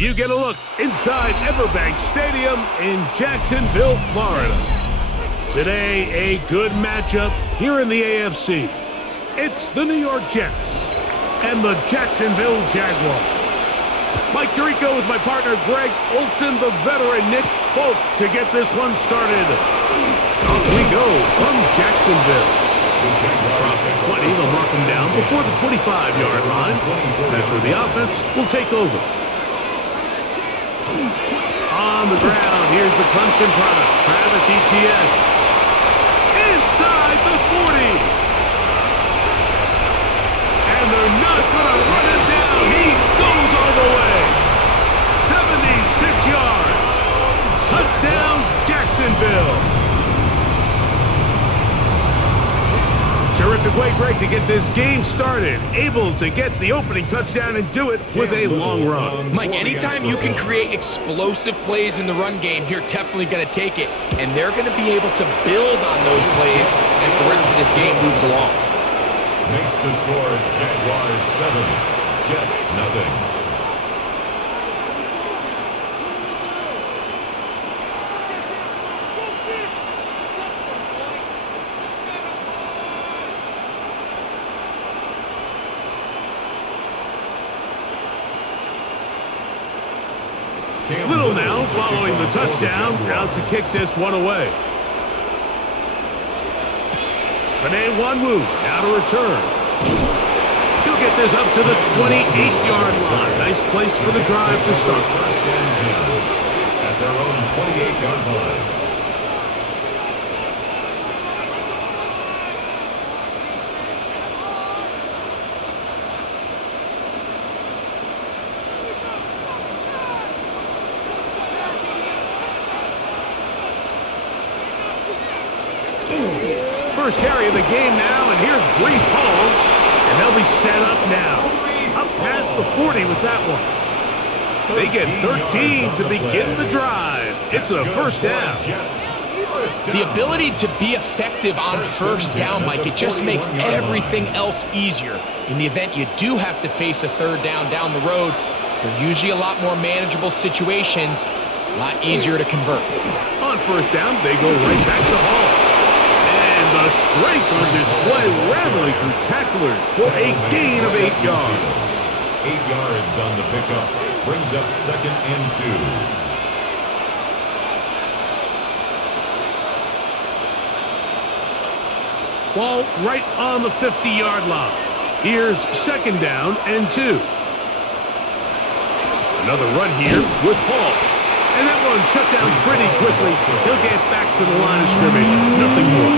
You get a look inside Everbank Stadium in Jacksonville, Florida. Today, a good matchup here in the AFC. It's the New York Jets and the Jacksonville Jaguars. Mike Tirico with my partner Greg Olson, the veteran Nick Folk to get this one started. Off we go from Jacksonville. Across the 20, they'll mark them down before the 25-yard line. That's where the offense will take over. On the ground, here's the Clemson product, Travis Etienne. Inside the 40. And they're not going to run him down. He goes all the way. 76 yards. Touchdown, Jacksonville. Terrific way, Greg, to get this game started. Able to get the opening touchdown and do it with a long run. Mike, anytime you can create explosive plays in the run game, you're definitely going to take it. And they're going to be able to build on those plays as the rest of this game moves along. Makes the score Jaguars 7, Jets nothing. Little now following the touchdown, out to kick this one away. Benet Wanwu now to return. He'll get this up to the 28-yard line. Nice place for the drive to start. First and 10 at their own 28-yard line. First carry of the game now, and here's Breece Hall, and they'll be set up now. Up past the 40 with that one. They get 13 to begin the drive. It's a first down. The ability to be effective on first down, Mike, it just makes everything else easier. In the event you do have to face a third down the road, they're usually a lot more manageable situations, a lot easier to convert. On first down, they go right back to Hall. The strength on display, rattling through tacklers for a gain of 8 yards. 8 yards on the pickup, brings up 2nd and 2. Ball right on the 50-yard line. Here's 2nd down and 2. Another run here with Hall. And that one shut down pretty quickly. He'll get back to the line of scrimmage. Nothing more.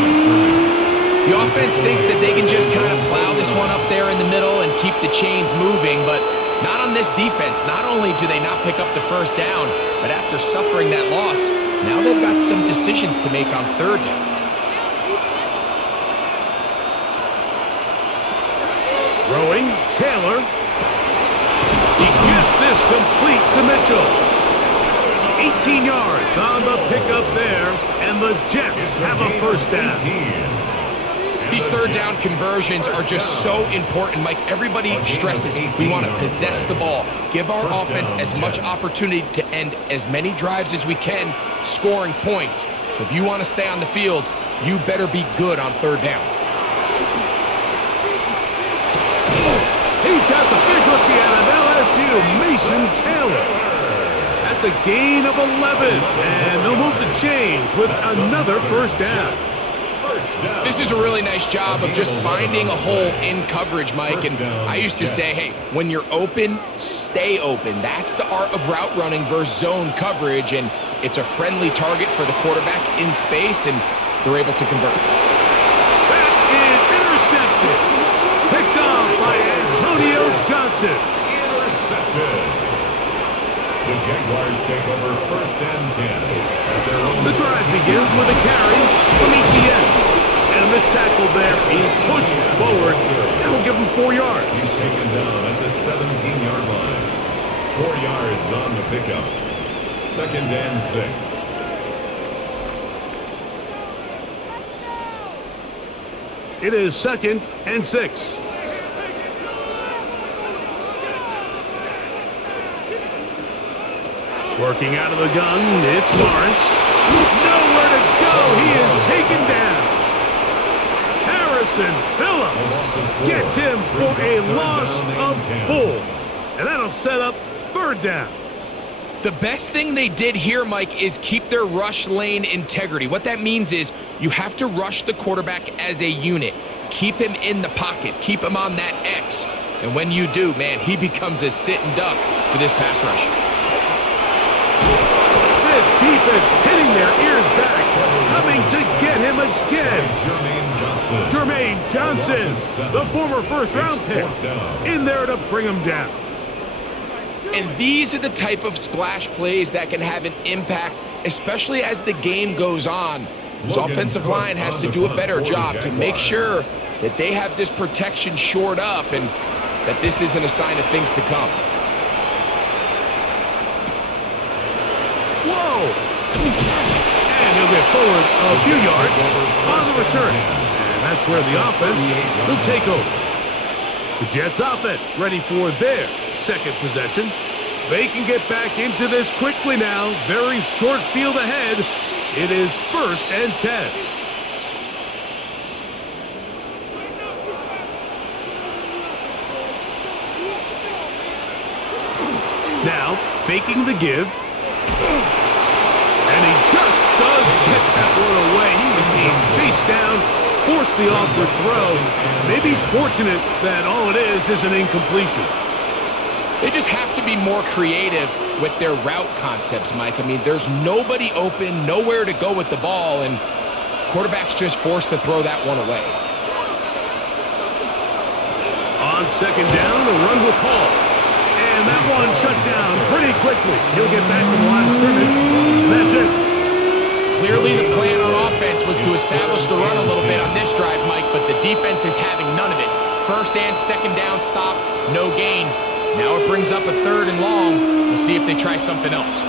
The offense thinks that they can just kind of plow this one up there in the middle and keep the chains moving, but not on this defense. Not only do they not pick up the first down, but after suffering that loss, now they've got some decisions to make on third down. Throwing, Taylor. He gets this complete to Mitchell. 18 yards on the pickup there, and the Jets have a first down. These third down conversions are just so important, Mike. Everybody stresses we want to possess the ball, give our offense as much opportunity to end as many drives as we can, scoring points. So if you want to stay on the field, you better be good on third down. He's got the big rookie out of LSU, Mason Taylor. That's a gain of 11, and they'll move the chains with another first down. This is a really nice job of just finding a hole in coverage, Mike. And I used to say, hey, when you're open, stay open. That's the art of route running versus zone coverage, and it's a friendly target for the quarterback in space, and they're able to convert. That is intercepted. Picked off by Antonio Johnson. Intercepted. The Jaguars take over 1st and 10. The drive begins with a carry from Etienne. And a missed tackle there. He pushed forward. That will give him 4 yards. He's taken down at the 17-yard line. 4 yards on the pickup. 2nd and 6. It is 2nd and 6. Working out of the gun, it's Lawrence. Nowhere to go. He is taken down. Harrison Phillips gets him for a loss of 4. And that'll set up third down. The best thing they did here, Mike, is keep their rush lane integrity. What that means is you have to rush the quarterback as a unit. Keep him in the pocket. Keep him on that X. And when you do, man, he becomes a sit and duck for this pass rush. This defense pinning their ears back, coming to get him again. Jermaine Johnson, the former first-round pick, in there to bring him down. And these are the type of splash plays that can have an impact, especially as the game goes on. This offensive line has to do a better job to make sure that they have this protection shored up and that this isn't a sign of things to come. Whoa! And he'll get forward a few yards on the return. And that's where the offense will take over. The Jets offense ready for their second possession. They can get back into this quickly now. Very short field ahead. It is 1st and 10. Now, faking the give. And he just does get that one away. He was being chased down, forced the awkward throw. Maybe he's fortunate that all it is an incompletion. They just have to be more creative with their route concepts, Mike. I mean, there's nobody open, nowhere to go with the ball, and quarterback's just forced to throw that one away. On second down, a run with Hall. And that one shut down pretty quickly. He'll get back to the line of scrimmage, and that's it. Clearly the plan on offense was to establish the run a little bit on this drive, Mike, but the defense is having none of it. First and second down stop, no gain. Now it brings up a 3rd and long. We'll see if they try something else.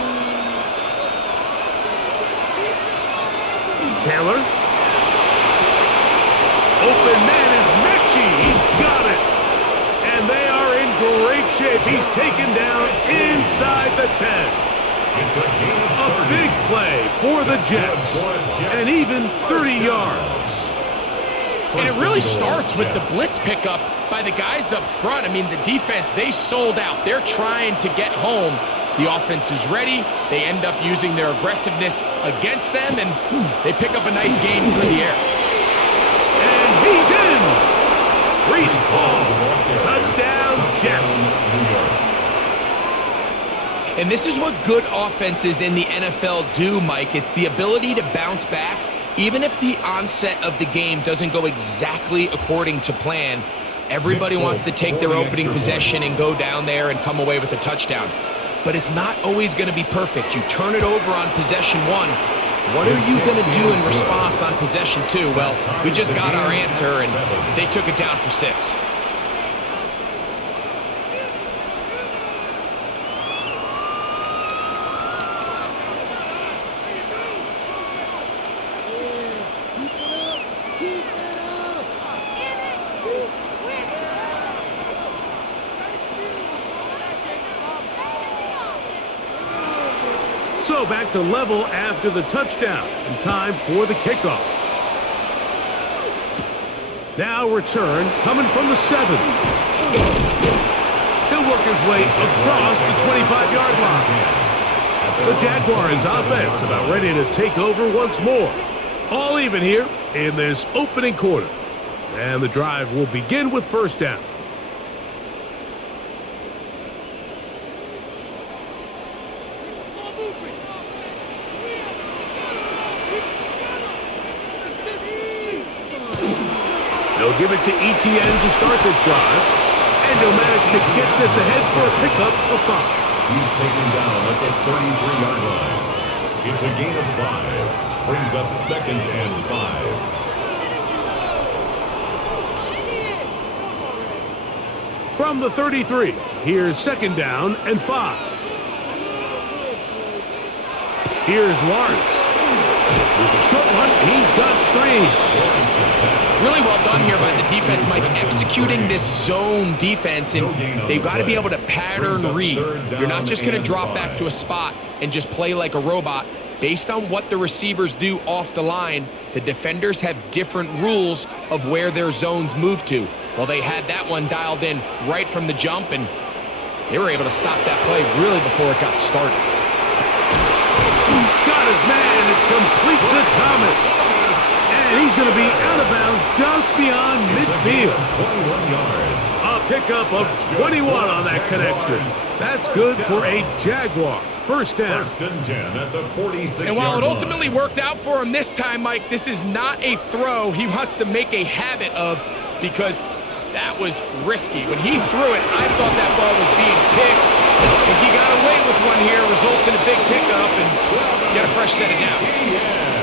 Taylor. Open man is Mechie. He's got it. And they are in great shape. He's taken down inside the 10. A big play for the Jets. And even 30 yards. And it really starts with the blitz pickup by the guys up front. I mean, the defense, they sold out. They're trying to get home. The offense is ready. They end up using their aggressiveness against them, and they pick up a nice gain through the air. And he's in. Reese Hall. Touchdown, Jets. And this is what good offenses in the NFL do, Mike. It's the ability to bounce back. Even if the onset of the game doesn't go exactly according to plan, everybody wants to take their opening possession and go down there and come away with a touchdown. But it's not always going to be perfect. You turn it over on possession 1. What are you going to do in response on possession 2? Well, we just got our answer, and they took it down for 6. So back to level after the touchdown, and time for the kickoff. Now return coming from the 7. He'll work his way across the 25-yard line. The Jaguars offense about ready to take over once more. All even here in this opening quarter. And the drive will begin with first down. They'll give it to Etienne to start this drive, and he'll manage to get this ahead for a pickup of 5. He's taken down at the 33-yard line. It's a gain of 5. Brings up 2nd and 5. From the 33, here's 2nd down and 5. Here's Lawrence. There's a short one. He's got screen. Really well done here by the defense, Mike, executing this zone defense, and they've got to be able to pattern read. You're not just going to drop back to a spot and just play like a robot. Based on what the receivers do off the line, the defenders have different rules of where their zones move to. Well, they had that one dialed in right from the jump, and they were able to stop that play really before it got started. He's got his man. It's complete to Thomas. And he's going to be out of bounds just beyond midfield. 21 yards. A pickup of 21 on that connection. That's good for a Jaguar. First down. First and 10 at the 46-yard And while it line. ultimately worked out for him this time, Mike, this is not a throw he wants to make a habit of, because that was risky. When he threw it, I thought that ball was being picked. If he got away with one here, results in a big pickup and get a fresh set of downs.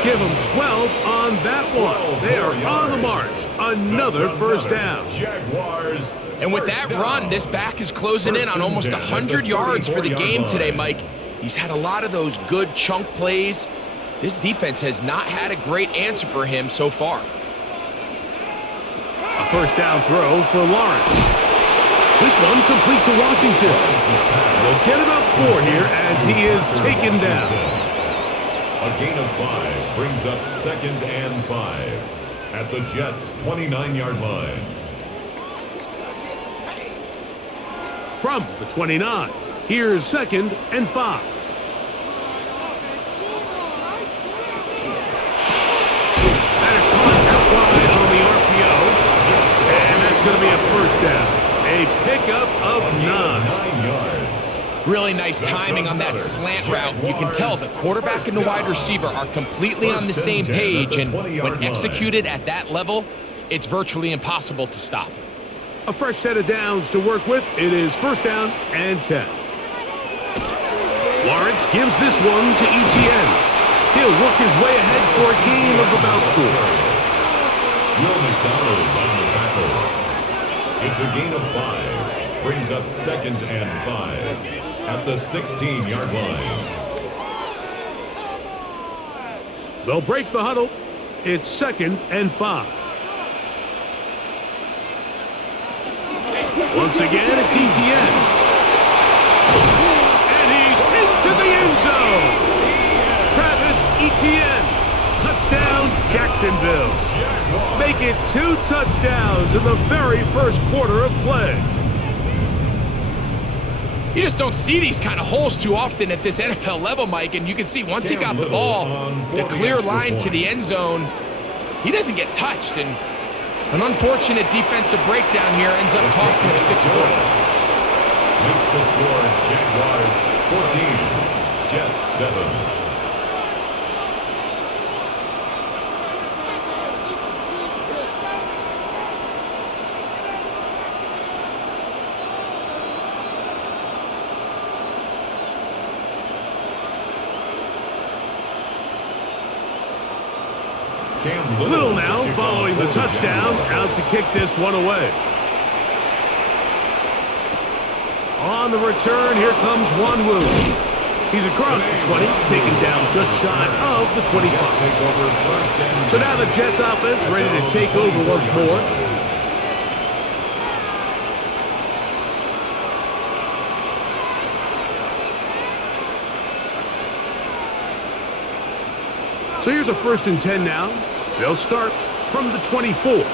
Give him 12 on that one. They are on the march. Another first down. Jaguars. And with that run, this back is closing in on almost 100 yards for the game today, Mike. He's had a lot of those good chunk plays. This defense has not had a great answer for him so far. A first down throw for Lawrence. This one complete to Washington. They'll get about 4 here as he is taken down. A gain of 5 brings up second and 5 at the Jets' 29-yard line. From the 29, here's second and 5. That is caught out wide on the RPO. And that's going to be a first down. A pickup of 9 yards. Really nice timing on that slant route. You can tell the quarterback and the wide receiver are completely on the same page, and when executed at that level, it's virtually impossible to stop. A fresh set of downs to work with. It is first down and 10. Lawrence gives this one to Etienne. He'll work his way ahead for a gain of about 4. Will McDonald on the tackle. It's a gain of 5. Brings up second and 5 at the 16-yard line. They'll break the huddle. It's second and 5. Once again, it's Etienne. And he's into the end zone. Travis Etienne. Touchdown, Jacksonville. Make it 2 touchdowns in the very first quarter of play. You just don't see these kind of holes too often at this NFL level, Mike, and you can see once he got the ball, the clear line to the end zone, he doesn't get touched, and an unfortunate defensive breakdown here ends up costing him 6 points. Makes the score Jaguars 14, Jets 7. Little now following the touchdown, out to kick this one away. On the return, here comes Wanwu. He's across the 20, taken down just shy of the 25. So now the Jets offense ready to take over once more. So here's a first and 10 now. They'll start from the 24.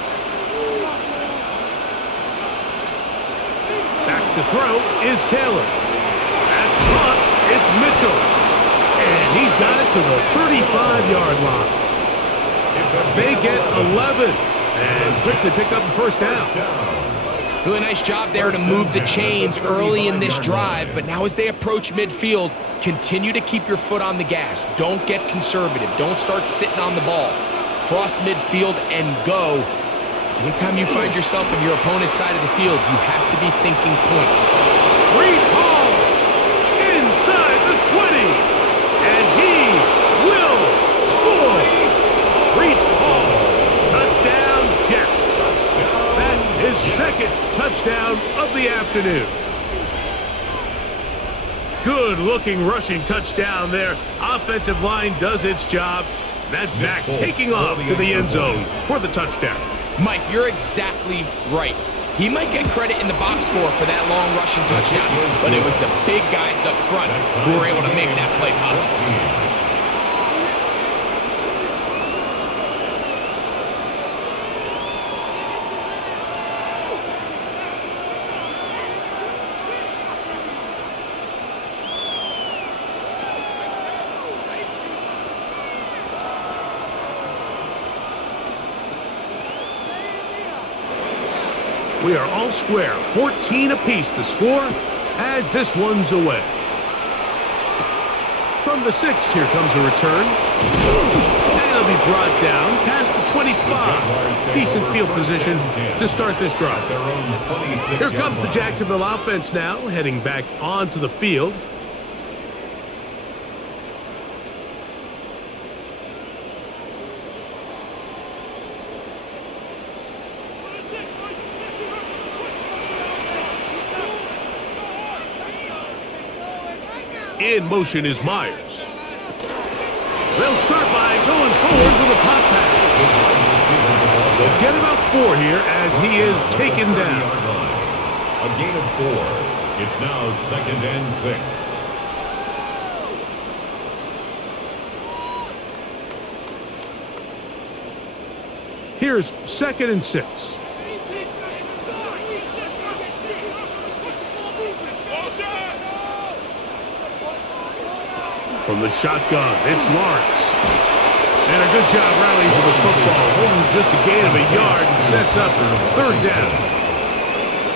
Back to throw is Taylor. That's caught. It's Mitchell. And he's got it to the 35-yard line. They get 11 and quickly pick up the first down. Really nice job there to move the chains early in this drive, but now as they approach midfield, continue to keep your foot on the gas. Don't get conservative. Don't start sitting on the ball. Cross midfield and go. Anytime you find yourself on your opponent's side of the field, you have to be thinking points. Breece Hall inside the 20, and he will score. Breece Hall, touchdown Jets. That is second touchdown of the afternoon. Good-looking rushing touchdown there. Offensive line does its job. That back taking off to the end zone for the touchdown. Mike, you're exactly right. He might get credit in the box score for that long rushing touchdown, but it was the big guys up front who were able to make that play possible. We are all square, 14 apiece the score as this one's away. From the 6, here comes a return. And it'll be brought down past the 25. Decent field position to start this drive. Here comes the Jacksonville offense now, heading back onto the field. In motion is Myers. They'll start by going forward with a pop pass. They'll get about 4 here as he is taken down. A gain of 4. It's now 2nd and 6. Here's 2nd and 6. From the shotgun, it's Lawrence. And a good job rallying to the football. Holding just a gain of a yard and sets up 3rd down.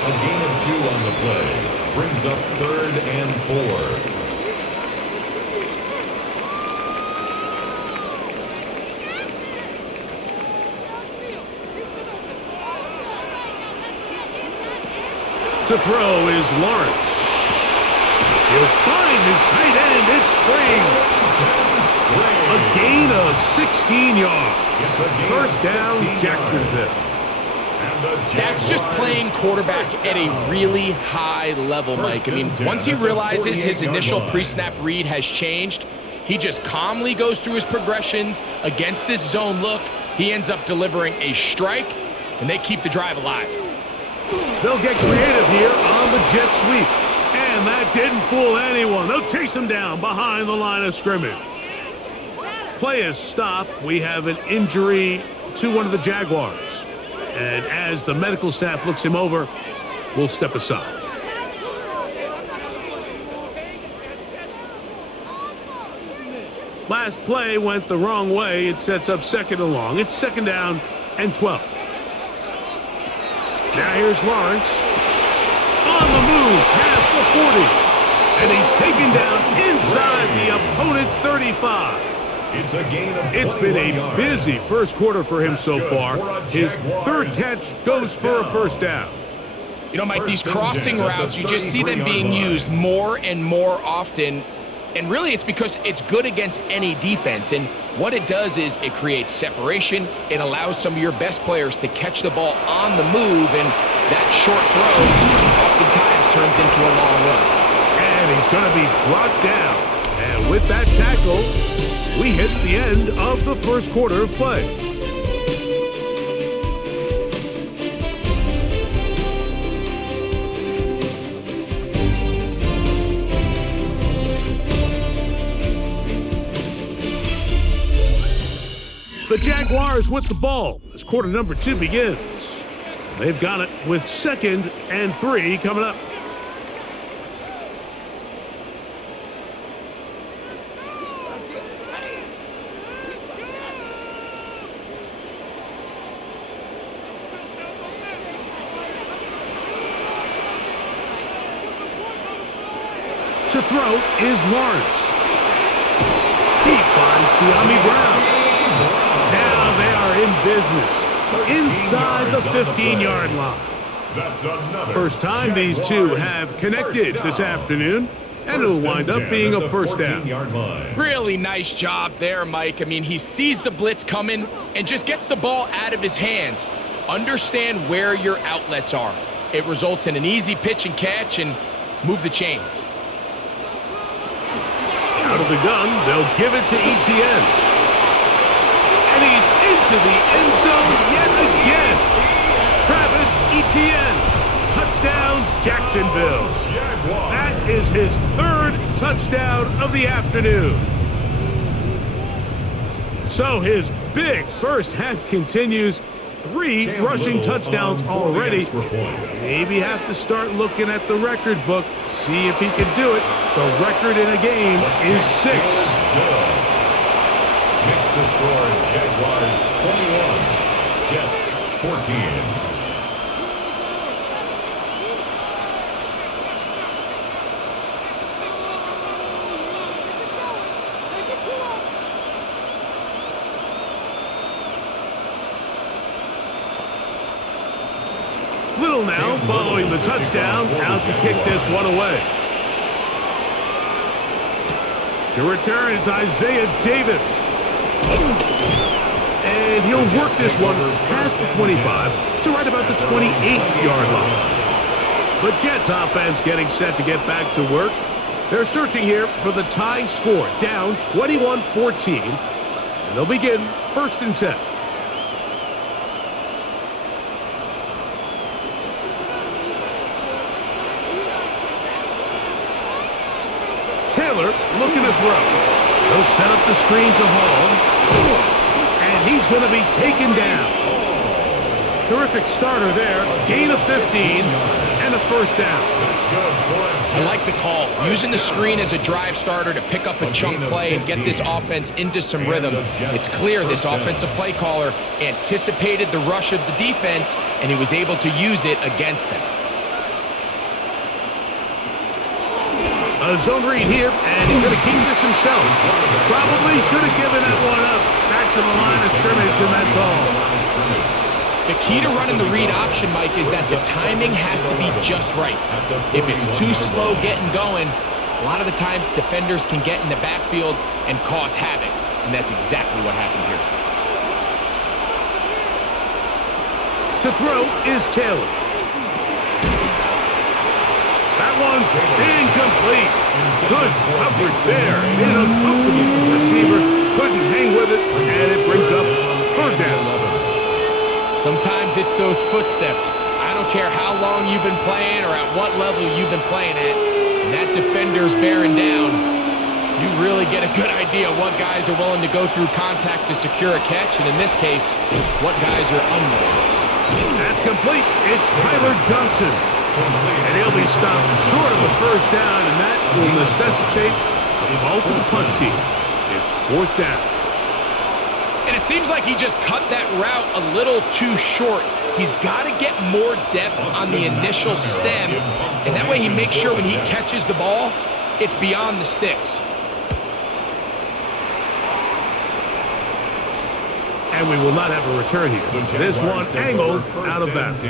A gain of 2 on the play. Brings up 3rd and 4. To throw is Lawrence. He'll find his tight end. It's Spring. A gain of 16 yards. 1st down, Jacksonville. That's just playing quarterback at a really high level, Mike. I mean, once he realizes his initial pre-snap read has changed, he just calmly goes through his progressions against this zone look. He ends up delivering a strike, and they keep the drive alive. They'll get creative here on the jet sweep. And that didn't fool anyone. They'll chase him down behind the line of scrimmage. Play is stopped. We have an injury to one of the Jaguars. And as the medical staff looks him over, we'll step aside. Last play went the wrong way. It sets up 2nd and long. It's 2nd down and 12. Now here's Lawrence. On the move, past the 40. And he's taken down inside the opponent's 35. It's been a busy first quarter for him so far. His 3rd catch goes for a 1st down. You know, Mike, these crossing routes, you just see them being used more and more often. And really, it's because it's good against any defense. And what it does is it creates separation. It allows some of your best players to catch the ball on the move. And that short throw oftentimes turns into a long run. And he's going to be brought down. And with that tackle, we hit the end of the first quarter of play. The Jaguars with the ball as quarter number 2 begins. They've got it with 2nd and 3 coming up. To throw is Lawrence. He finds De'Ami Brown. Now they are in business inside the 15-yard line. First time these two have connected this afternoon, and it'll wind up being a 1st down. Really nice job there, Mike. I mean, he sees the blitz coming and just gets the ball out of his hands. Understand where your outlets are. It results in an easy pitch and catch and move the chains. Out of the gun, they'll give it to Etienne. And he's into the end zone yet again. ETN, touchdown Jacksonville. That is his third touchdown of the afternoon. So his big first half continues. 3 rushing touchdowns already. Maybe have to start looking at the record book, see if he can do it. The record in a game is 6. Makes the score Jaguars 21, Jets 14. Little now following the touchdown, out to kick this one away. To return is Isaiah Davis. And he'll work this one past the 25 to right about the 28-yard line. The Jets offense getting set to get back to work. They're searching here for the tying score, down 21-14. And they'll begin 1st and 10. Taylor looking to throw. He'll set up the screen to Hall. And he's going to be taken down. Terrific starter there. Gain of 15 and a first down. I like the call. Using the screen as a drive starter to pick up a chunk play and get this offense into some rhythm. It's clear this offensive play caller anticipated the rush of the defense, and he was able to use it against them. A zone read here, and he's going to keep this himself. Probably should have given that one up. Back to the line of scrimmage, and that's all. The key to running the read option, Mike, is that the timing has to be just right. If it's too slow getting going, a lot of the times defenders can get in the backfield and cause havoc, and that's exactly what happened here. To throw is Taylor. That one's incomplete. Good coverage there. Made it uncomfortable for the receiver. Couldn't hang with it, and it brings up 3rd down. Sometimes it's those footsteps. I don't care how long you've been playing or at what level you've been playing at. And that defender's bearing down. You really get a good idea what guys are willing to go through contact to secure a catch, and in this case, what guys are under. That's complete. It's Tyler Johnson. And he'll be stopped short of a first down, and that will necessitate a call to the punt team. It's 4th down. And it seems like he just cut that route a little too short. He's got to get more depth on the initial stem, and that way he makes sure when he catches the ball, it's beyond the sticks. And we will not have a return here. This one angled out of bounds.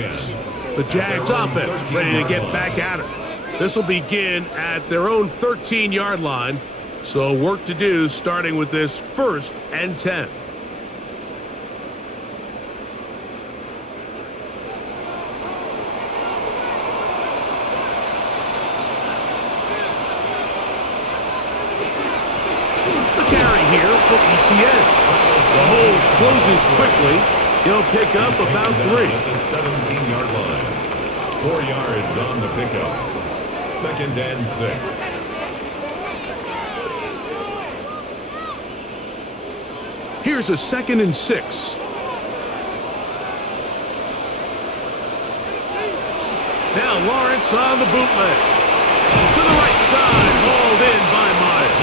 The Jags offense ready to get back at it. This will begin at their own 13-yard line. So work to do starting with this 1st and 10. The carry here for ETN. The hole closes quickly. He'll pick up about 3. At the 17-yard line. 4 yards on the pickup. 2nd and 6. Here's a 2nd and 6. Now Lawrence on the bootleg. To the right side, hauled in by Myers.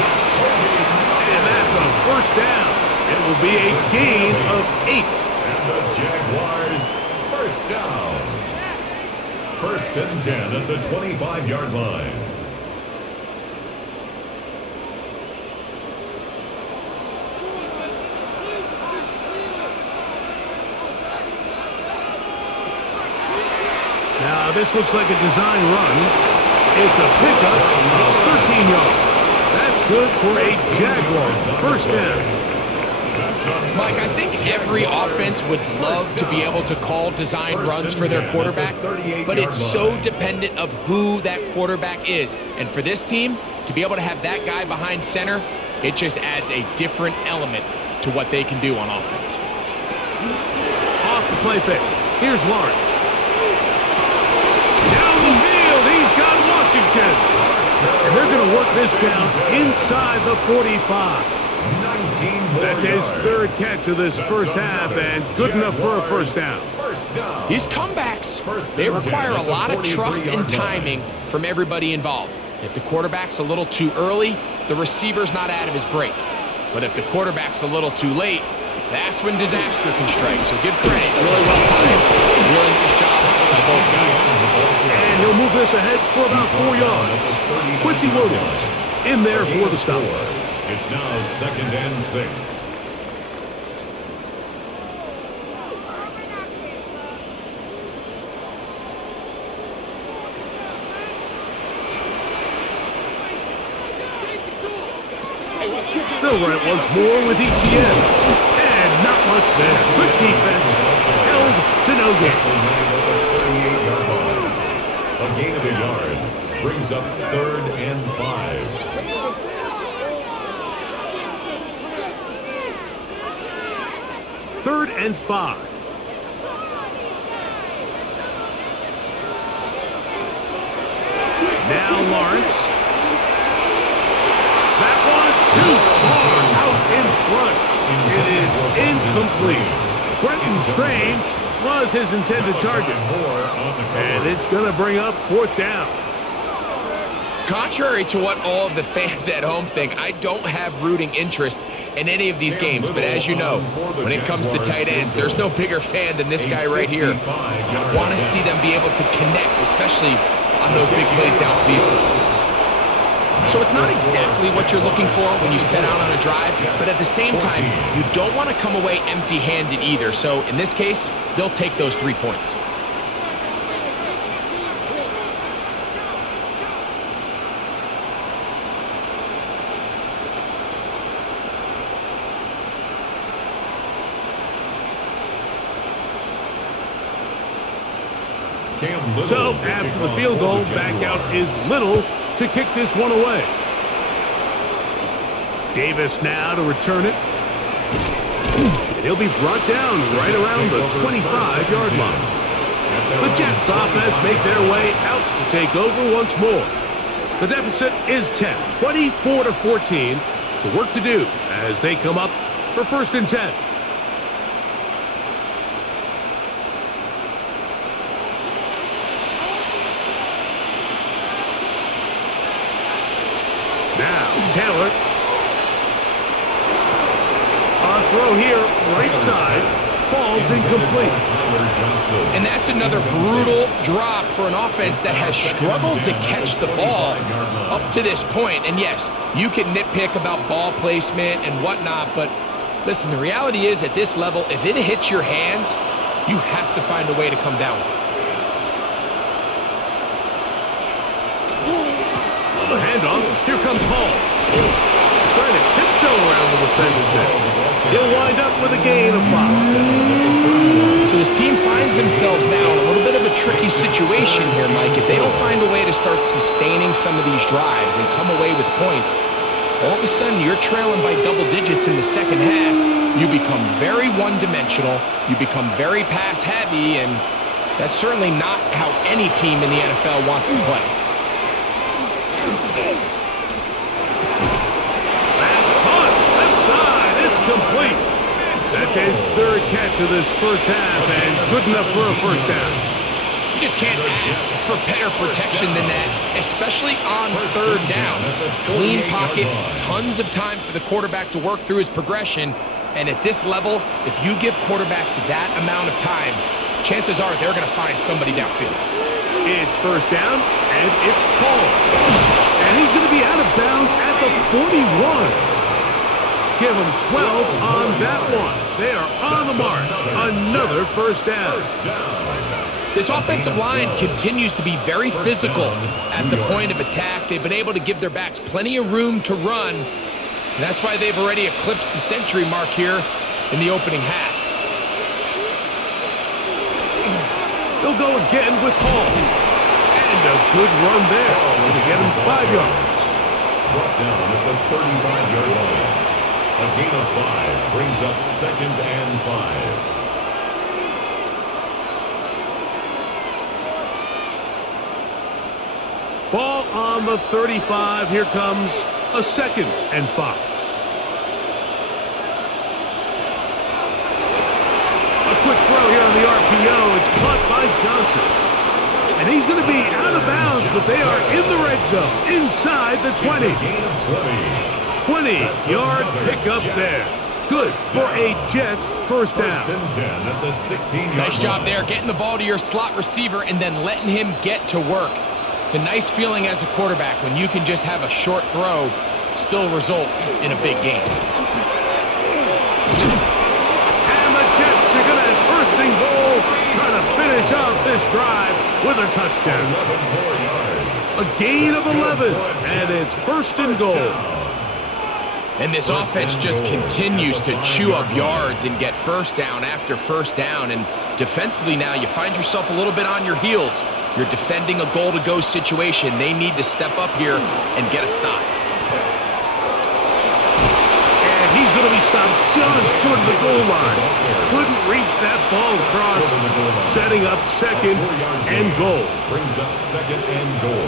And that's a first down. It will be a gain of 8. And the Jaguars first down. 1st and 10 at the 25-yard line. Now this looks like a design run. It's a pickup of 13 yards. That's good for a Jaguar first down. Mike, I think every offense would love to be able to call design runs for their quarterback, but it's so dependent of who that quarterback is. And for this team, to be able to have that guy behind center, it just adds a different element to what they can do on offense. Off the play fake. Here's Lawrence. interception. And they're going to work this down inside the 45. That's his third catch of this first half, and good enough for a first down. These comebacks, they require a lot of trust and timing from everybody involved. If the quarterback's a little too early, the receiver's not out of his break. But if the quarterback's a little too late, that's when disaster can strike. So give credit, really well timed, really nice job by both guys. And he'll move this ahead for about 4 yards. Quincy Williams in there for the stop. It's now 2nd and 6. They'll run it once more with ETN. And not much there. Good defense. Held to no gain. A gain of a yard brings up 3rd and 5. Third and 5. Now Lawrence. That one too far out in front. It is incomplete. Brenton Strange was his intended target. And it's going to bring up 4th down. Contrary to what all of the fans at home think, I don't have rooting interest in any of these games. But as you know, when it comes to tight ends, there's no bigger fan than this guy right here. You want to see them be able to connect, especially on those big plays downfield. So it's not exactly what you're looking for when you set out on a drive, but at the same time, you don't want to come away empty-handed either. So in this case, they'll take those 3 points. So after the field goal, back out is Little to kick this one away. Davis now to return it. And he'll be brought down right around the 25-yard line. The Jets offense make their way out to take over once more. The deficit is 10, 24-14. So work to do as they come up for 1st and 10. Now, Taylor. A throw here, right side, falls incomplete. And that's another brutal drop for an offense that has struggled to catch the ball up to this point. And yes, you can nitpick about ball placement and whatnot, but listen, the reality is at this level, if it hits your hands, you have to find a way to come down with it. The handoff. Here comes Hall. Trying to tiptoe around the defenders there. He'll wind up with a gain of 5. So this team finds themselves now in a little bit of a tricky situation here, Mike. If they don't find a way to start sustaining some of these drives and come away with points, all of a sudden you're trailing by double digits in the second half. You become very one-dimensional. You become very pass-heavy, and that's certainly not how any team in the NFL wants to play. That's caught. Left side. It's complete. That's his 3rd catch of this first half, and good enough for a first down. You just can't ask for better protection than that, especially on 3rd down. Clean pocket, tons of time for the quarterback to work through his progression. And at this level, if you give quarterbacks that amount of time, chances are they're going to find somebody downfield. It's first down, and it's called. And he's going to be out of bounds at the 41. Give him 12 on that one. They are on the mark. Another first down. This offensive line continues to be very physical at the point of attack. They've been able to give their backs plenty of room to run. And that's why they've already eclipsed the century mark here in the opening half. He'll go again with Hall. And a good run there. Going to get him 5 yards. Brought down at the 35-yard line. A gain of 5 brings up 2nd and 5. Ball on the 35. Here comes a 2nd and 5. A quick throw here on the RPO. It's caught by Johnson. And he's going to be out of bounds, but they are in the red zone, inside the 20. 20-yard pickup there. Good for a Jets first down. First and 10 at the 16-yard Nice job line. there, getting the ball to your slot receiver and then letting him get to work. It's a nice feeling as a quarterback when you can just have a short throw still result in a big game. And the Jets are going to have first and goal, trying to finish off this drive with a touchdown. 11 more yards. A gain of 11, and it's first and goal. And this offense just continues to chew up yards and get first down after first down. And defensively now, you find yourself a little bit on your heels. You're defending a goal-to-go situation. They need to step up here and get a stop. And he's going to be stopped just short of the goal line. Couldn't reach that ball across, setting up 2nd and goal. Brings up 2nd and goal.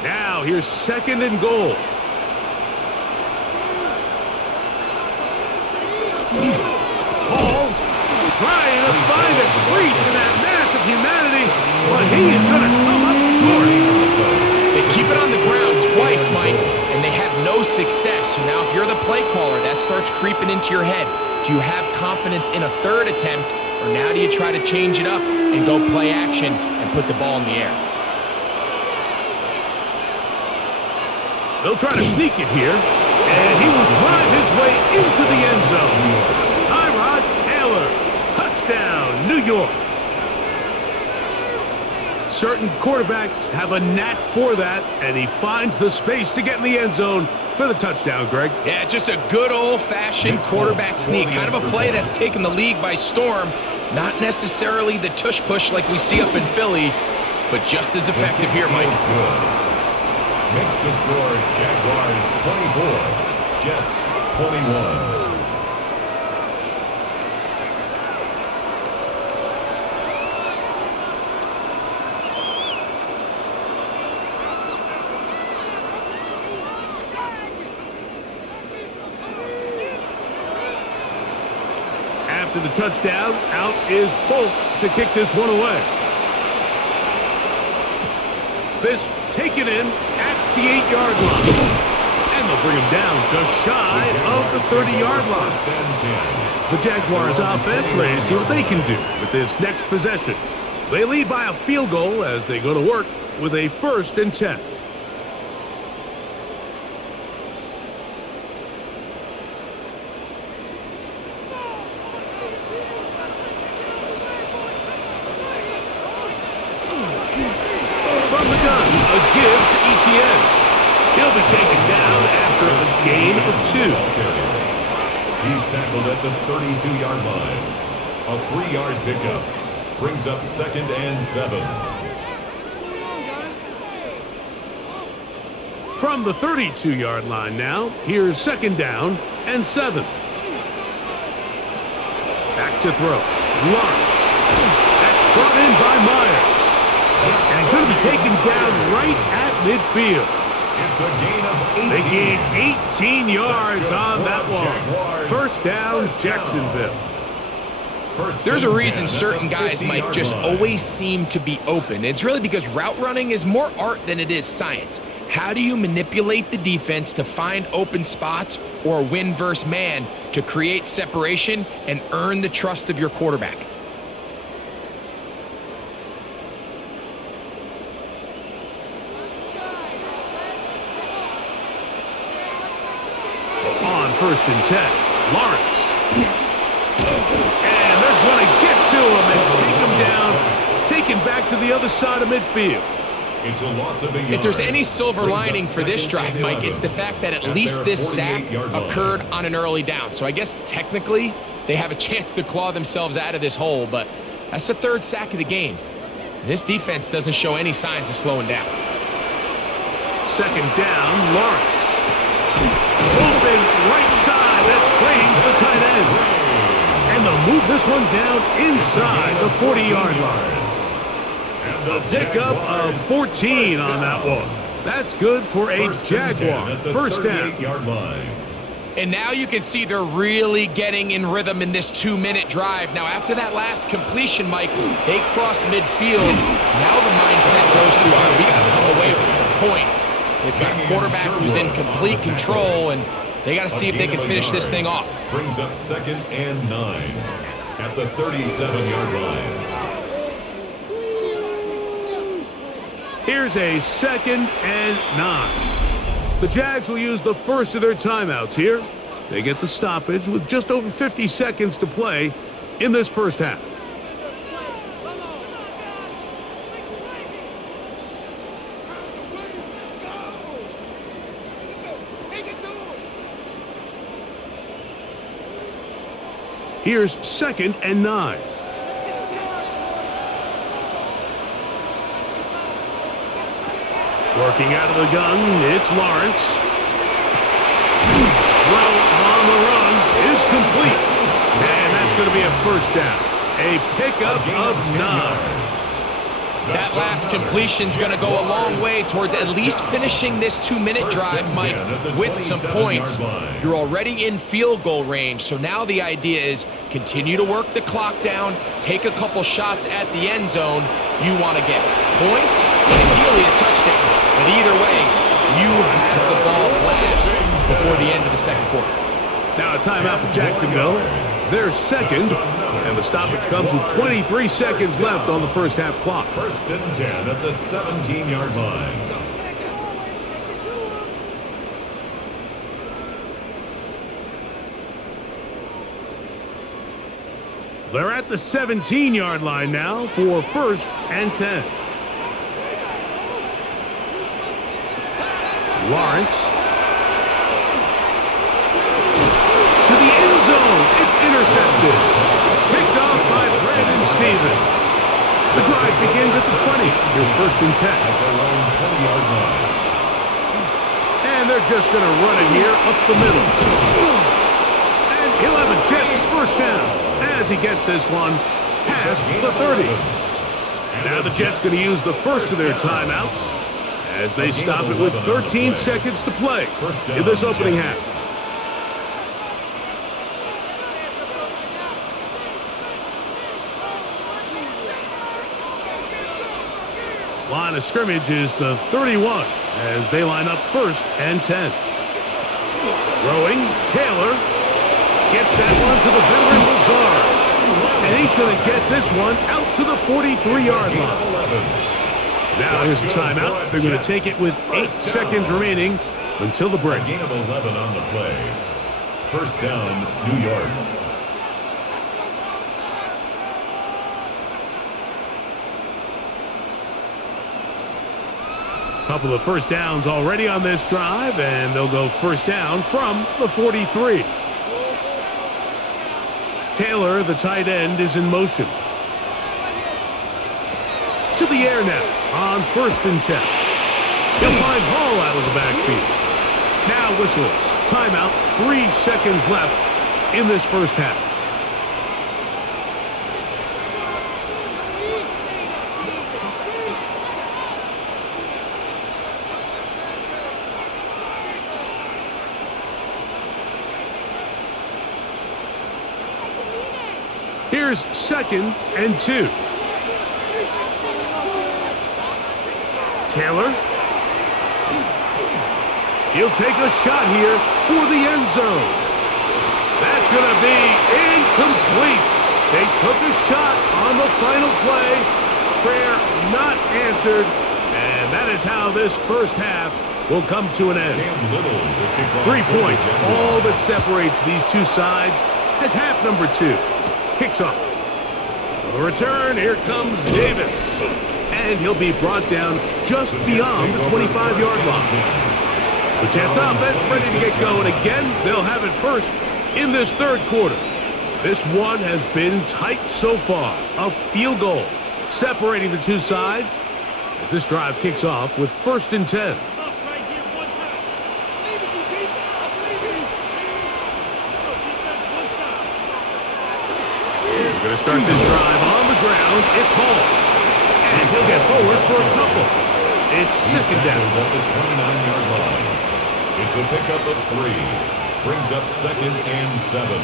Now here's 2nd and goal. Hall trying to find a crease in that mass of humanity, but he is going to come up short. They keep it on the ground twice, Mike, and they have no success. So now if you're the play caller, that starts creeping into your head. Do you have confidence in a 3rd attempt, or now do you try to change it up and go play action and put the ball in the air? They'll try to sneak it here, and he will drive his way into the end zone. Tyrod Taylor, touchdown, New York. Certain quarterbacks have a knack for that, and he finds the space to get in the end zone for the touchdown, Greg. Yeah, just a good old-fashioned quarterback sneak. Kind of a play that's taken the league by storm. Not necessarily the tush-push like we see up in Philly, but just as effective here, Mike. Makes the score Jaguars 24, Jets 21. After the touchdown, out is Folk to kick this one away. This taken in at the 8-yard line. And they'll bring him down just shy of the 30-yard line. The Jaguars offense ready to see what they can do with this next possession. They lead by a field goal as they go to work with a 1st and 10. From the gun, a give to Etienne. He'll be taken down after a gain of 2. He's tackled at the 32-yard line. A 3-yard pickup brings up 2nd and 7. From the 32-yard line now, here's 2nd down and 7. Back to throw. Lawrence. That's brought in by Myers. And he's going to be taken down right at midfield. It's a gain of 18. They gain 18 yards on that one. First down, Jacksonville. There's a reason certain guys might just always seem to be open. It's really because route running is more art than it is science. How do you manipulate the defense to find open spots or win versus man to create separation and earn the trust of your quarterback? On 1st and 10, Lawrence. And they're going to get to him and take him down, taken back to the other side of midfield. It's a loss of a yard. If there's any silver lining for this drive, Mike, it's the fact that at least this sack occurred on an early down. So I guess technically they have a chance to claw themselves out of this hole, but that's the 3rd sack of the game. And this defense doesn't show any signs of slowing down. 2nd down, Lawrence. Open right side, that screens the tight end. And they'll move this one down inside the 40-yard line. The pickup of 14 on that one. That's good for a Jaguar first down. And now you can see they're really getting in rhythm in this 2-minute drive. Now, after that last completion, Mike, they cross midfield. Now the mindset goes to, all right, we got to come away with some points. They've got a quarterback who's in complete control, and they got to see if they can finish this thing off. Brings up 2nd and 9 at the 37-yard line. Here's a 2nd and 9. The Jags will use the first of their timeouts here. They get the stoppage with just over 50 seconds to play in this first half. Here's 2nd and 9. Working out of the gun, it's Lawrence. Throw on the run is complete. And that's going to be a first down. A pickup of 9. That last completion's going to go a long way towards at least finishing this 2-minute drive, Mike, with some points. You're already in field goal range, so now the idea is continue to work the clock down, take a couple shots at the end zone. You want to get points, and ideally a touchdown. But either way, you have the ball last before the end of the second quarter. Now a timeout for Jacksonville. Their second, and the stoppage comes with 23 seconds left on the first half clock. 1st and 10 at the 17-yard line. They're at the 17-yard line now for 1st and 10. Lawrence. To the end zone. It's intercepted. Picked off by Brandon Stevens. The drive begins at the 20. Here's 1st and 10. At their own 20-yard line. And they're just going to run it here up the middle. And he'll have a Jets first down as he gets this one past the 30. Now the Jets going to use the first of their timeouts as they stop it with 13 seconds to play in this opening half. Line of scrimmage is the 31 as they line up 1st and 10. Throwing, Taylor gets that one to the veteran Lazard. And he's going to get this one out to the 43-yard line. Now here's a timeout. They're going to take it with 8 seconds remaining until the break. A gain of 11 on the play. 1st down, New York. Couple of first downs already on this drive, and they'll go first down from the 43. Taylor, the tight end, is in motion. To the air now on 1st and 10. He'll find Hall out of the backfield. Now whistles. Timeout. 3 seconds left in this first half. Here's 2nd and 2. Taylor. He'll take a shot here for the end zone. That's going to be incomplete. They took a shot on the final play. Prayer not answered. And that is how this first half will come to an end. 3 points, all that separates these two sides, as half number 2 kicks off. For the return, here comes Davis. And he'll be brought down just beyond the 25-yard line. The Jets offense ready to get going again. They'll have it first in this third quarter. This one has been tight so far. A field goal separating the two sides as this drive kicks off with 1st and 10. Going to start this drive on the ground. It's Hall. And he'll get forward for a couple. It's second down. At the 29-yard line. It's a pickup of 3. Brings up second and 7.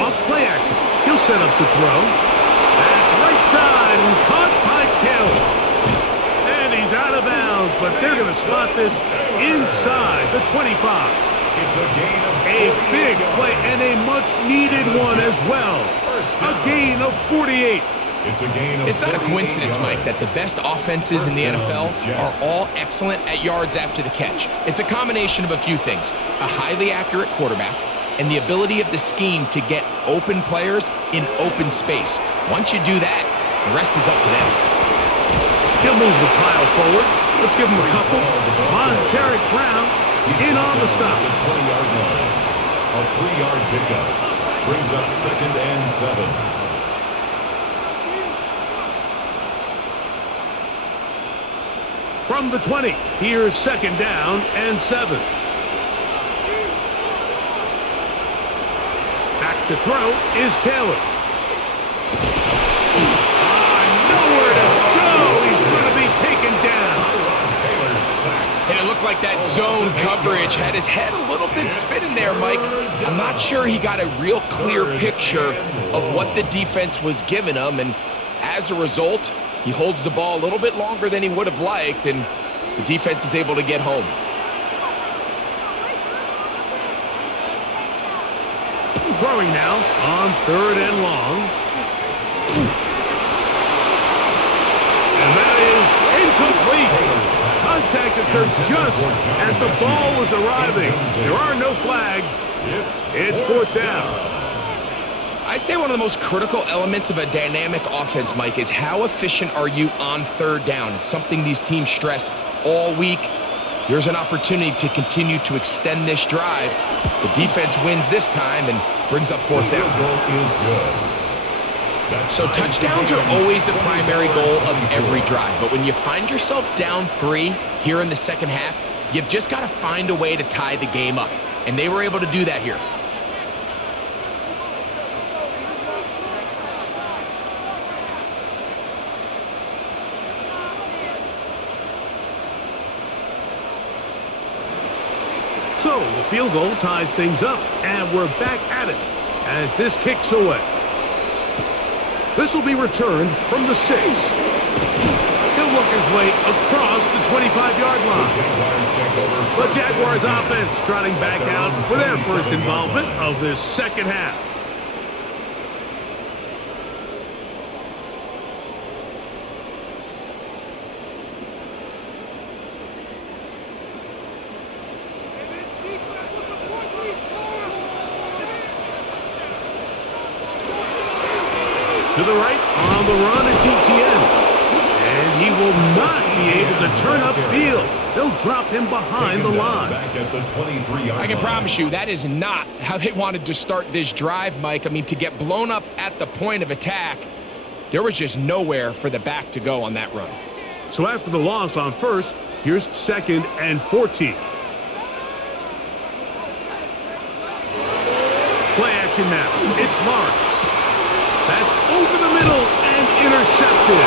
Off play action. He'll set up to throw. That's right side and caught by Taylor. And he's out of bounds, but they're going to slot this inside the 25. It's a gain of A big play and a much-needed one as well. A gain of 48. It's a gain of It's not a coincidence, Mike, that the best offenses in the NFL are all excellent at yards after the catch. It's a combination of a few things. A highly accurate quarterback and the ability of the scheme to get open players in open space. Once you do that, the rest is up to them. He'll move the pile forward. Let's give him a couple. Monteric Brown in on the stop. The 20-yard line. A 3-yard pickup. Brings up second and 7. From the 20, here's second down and 7. Back to throw is Taylor. Nowhere to go. He's going to be taken down. And it looked like that zone coverage had his head a little bit spinning there, Mike. I'm not sure he got a real clear picture of what the defense was giving him, and as a result, he holds the ball a little bit longer than he would have liked, and the defense is able to get home. Throwing now on 3rd and long. And that is incomplete. Contact occurred just as the ball was arriving. There are no flags. It's 4th down. I'd say one of the most critical elements of a dynamic offense, Mike, is how efficient are you on 3rd down. It's something these teams stress all week. Here's an opportunity to continue to extend this drive. The defense wins this time and brings up 4th down. So touchdowns are always the primary goal of every drive. But when you find yourself down 3 here in the second half, you've just got to find a way to tie the game up. And they were able to do that here. So the field goal ties things up, and we're back at it as this kicks away. This will be returned from the 6. He'll work his way across the 25-yard line. The Jaguars offense trotting back out for their first involvement of this second half. To the right, on the run, it's ETN. And he will not be able to turn upfield. They'll drop him behind the line. I can promise you that is not how they wanted to start this drive, Mike. I mean, to get blown up at the point of attack, there was just nowhere for the back to go on that run. So after the loss on 1st, here's 2nd and 14. Play action now. It's Lawrence. That's over the middle and intercepted.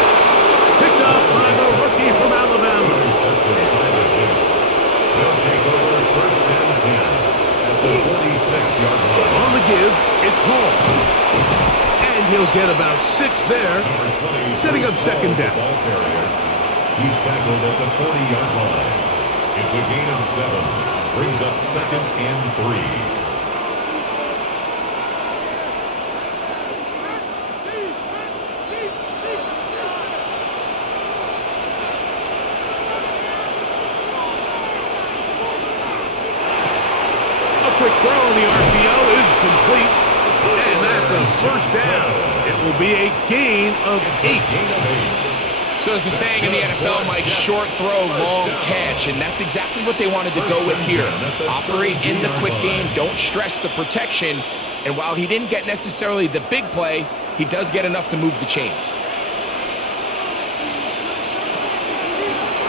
Picked up by the rookie from Alabama. Intercepted by the Jets. They'll take over 1st and 10 at the 46-yard line. On the give, it's Hall. And he'll get about 6 there, setting up 2nd down. He's tackled at the 40-yard line. It's a gain of 7. Brings up 2nd and 3. Quick throw on the RPO is complete, and that's a 1st down. It will be a gain of 8. So there's a saying in the NFL, Mike, short throw, long catch, and that's exactly what they wanted to go with here. Operate in the quick game, don't stress the protection, and while he didn't get necessarily the big play, he does get enough to move the chains.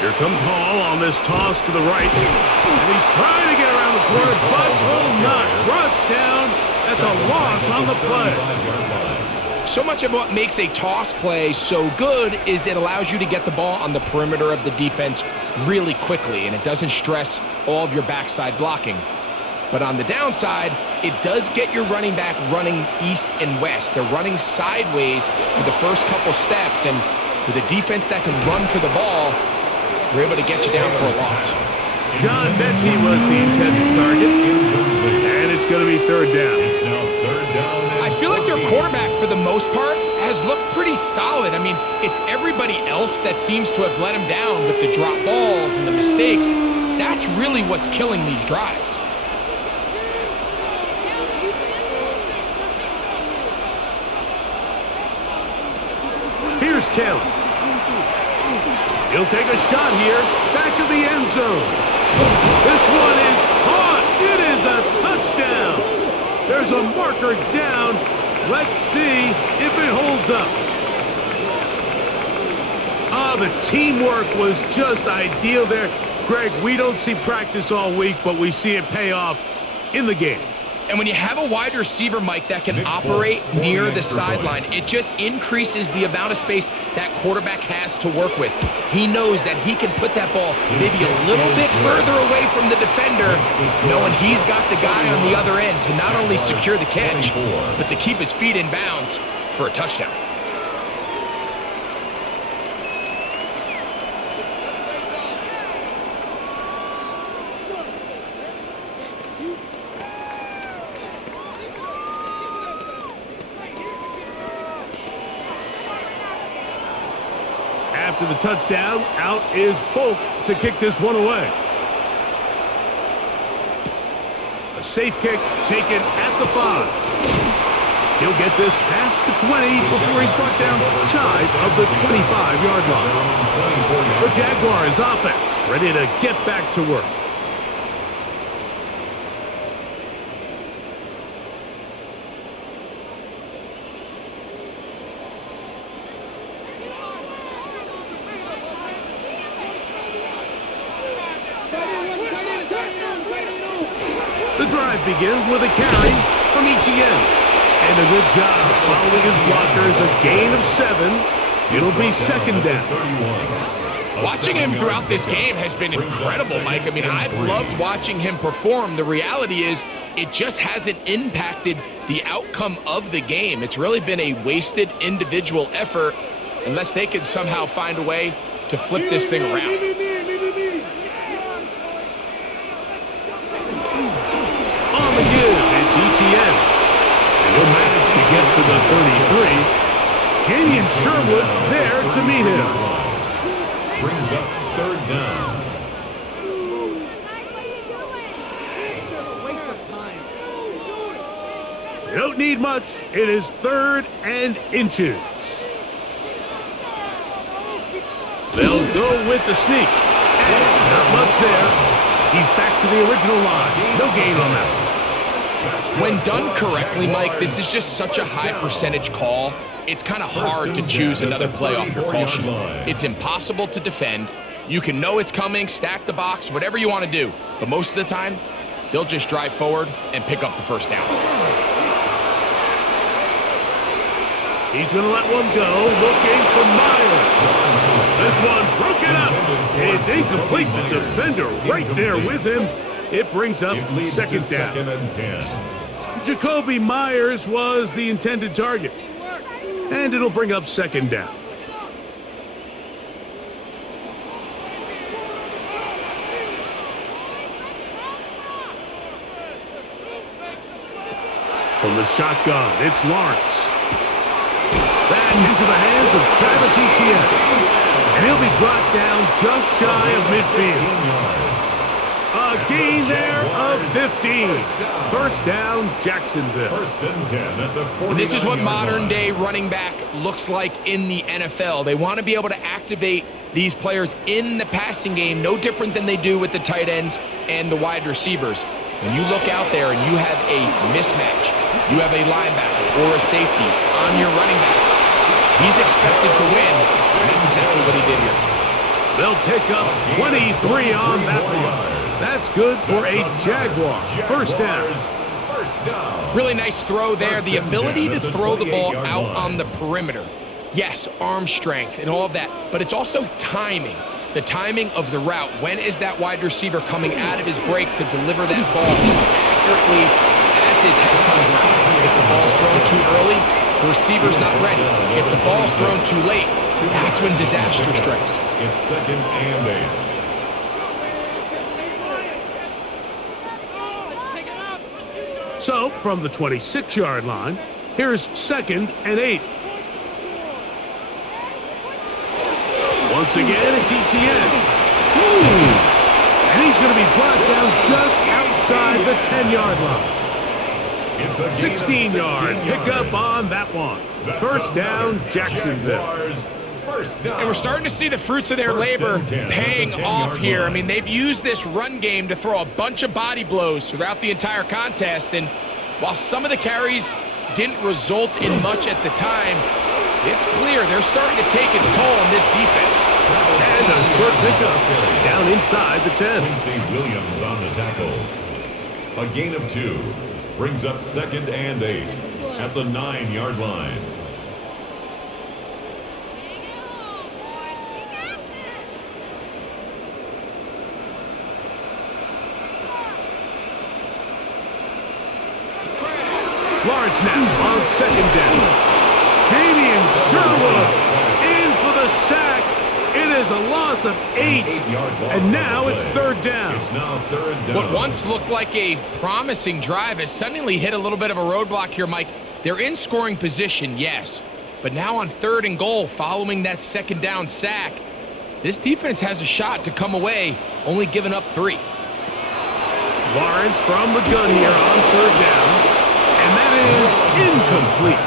Here comes Hall on this toss to the right. And he's trying to get around the corner, but will not. Brought down. That's a loss on the play. So much of what makes a toss play so good is it allows you to get the ball on the perimeter of the defense really quickly, and it doesn't stress all of your backside blocking. But on the downside, it does get your running back running east and west. They're running sideways for the first couple steps, and with a defense that can run to the ball, we're able to get you down for a loss. John Mechie was the intended target, and it's going to be third down. It's now third down. I feel like their quarterback, for the most part, has looked pretty solid. I mean, it's everybody else that seems to have let him down with the drop balls and the mistakes. That's really what's killing these drives. Here's Taylor. He'll take a shot here, back of the end zone. This one is caught. It is a touchdown. There's a marker down. Let's see if it holds up. The teamwork was just ideal there. Greg, we don't see practice all week, but we see it pay off in the game. And when you have a wide receiver, Mike, that can operate near the sideline, it just increases the amount of space that quarterback has to work with. He knows that he can put that ball maybe a little bit further away from the defender, knowing he's got the guy on the other end to not only secure the catch, but to keep his feet in bounds for a touchdown. After the touchdown, out is Folk to kick this one away. A safe kick taken at the 5. He'll get this past the 20 before he's brought down shy of the 25-yard line. The Jaguars offense ready to get back to work. The drive begins with a carry from Etienne. And a good job following his blockers, a gain of 7. It'll be second down. Watching him throughout this game has been incredible, Mike. I mean, I've loved watching him perform. The reality is it just hasn't impacted the outcome of the game. It's really been a wasted individual effort unless they can somehow find a way to flip this thing around. On the give, it's Etienne. And he'll manage to get to the 33. Jadian Sherwood there to meet him. Brings up third down. You don't need much. It is 3rd and inches. They'll go with the sneak. And not much there. He's back to the original line. No gain on that. When done correctly, Mike, this is just such a high percentage call. It's kind of hard to choose another play off your call sheet. It's impossible to defend. You can know it's coming, stack the box, whatever you want to do. But most of the time, they'll just drive forward and pick up the first down. He's going to let one go, looking for Myers. This one broken up. It's incomplete. The defender right there with him. It brings up second down. 2nd and 10. Jacoby Myers was the intended target. And it'll bring up second down. From the shotgun, it's Lawrence. Back into the hands of Travis Etienne. And he'll be brought down just shy of midfield. A gain there of 15. First down, Jacksonville. 1st and 10 at the 49-yard And this is what line. modern-day running back looks like in the NFL. They want to be able to activate these players in the passing game, no different than they do with the tight ends and the wide receivers. When you look out there and you have a mismatch, you have a linebacker or a safety on your running back, he's expected to win, and that's exactly what he did here. They'll pick up 23 on that one. That's good for a Jaguar. First down. Really nice throw there. The ability to throw the ball out on the perimeter. Yes, arm strength and all of that, but it's also timing. The timing of the route. When is that wide receiver coming out of his break to deliver that ball accurately as his head comes around? If the ball's thrown too early, the receiver's not ready. If the ball's thrown too late, that's when disaster strikes. It's 2nd and 8. So, from the 26-yard line, here's 2nd and 8. Once again, it's ETN. And he's going to be brought down just outside the 10-yard line. 16-yard pickup on that one. First down, Jacksonville. And we're starting to see the fruits of their labor paying off here. I mean, they've used this run game to throw a bunch of body blows throughout the entire contest. And while some of the carries didn't result in much at the time, it's clear they're starting to take its toll on this defense. And a short pickup down inside the 10. Quincy Williams on the tackle. A gain of 2 brings up 2nd and 8 at the 9-yard line. Large snap on 2nd down. Damian Sherwood in for the sack. It is a loss of 8. And now it's 3rd down. It's now 3rd down. What once looked like a promising drive has suddenly hit a little bit of a roadblock here, Mike. They're in scoring position, yes. But now on 3rd and goal, following that 2nd down sack, this defense has a shot to come away, only giving up 3. Lawrence from the gun here on 3rd down. And that is incomplete.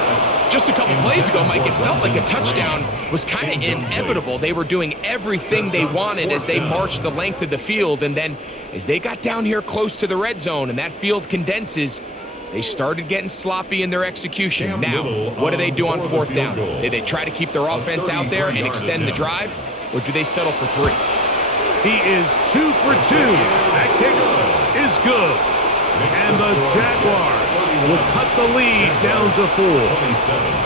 Just a couple plays ago, Mike, it felt like a touchdown was kind of inevitable. They were doing everything they wanted as they marched the length of the field. And then as they got down here close to the red zone and that field condenses, they started getting sloppy in their execution. Now, what do they do on 4th down? Do they try to keep their offense out there and extend the drive, or do they settle for 3? He is 2 for 2. That kick is good. And the Jaguars will cut the lead down to 4.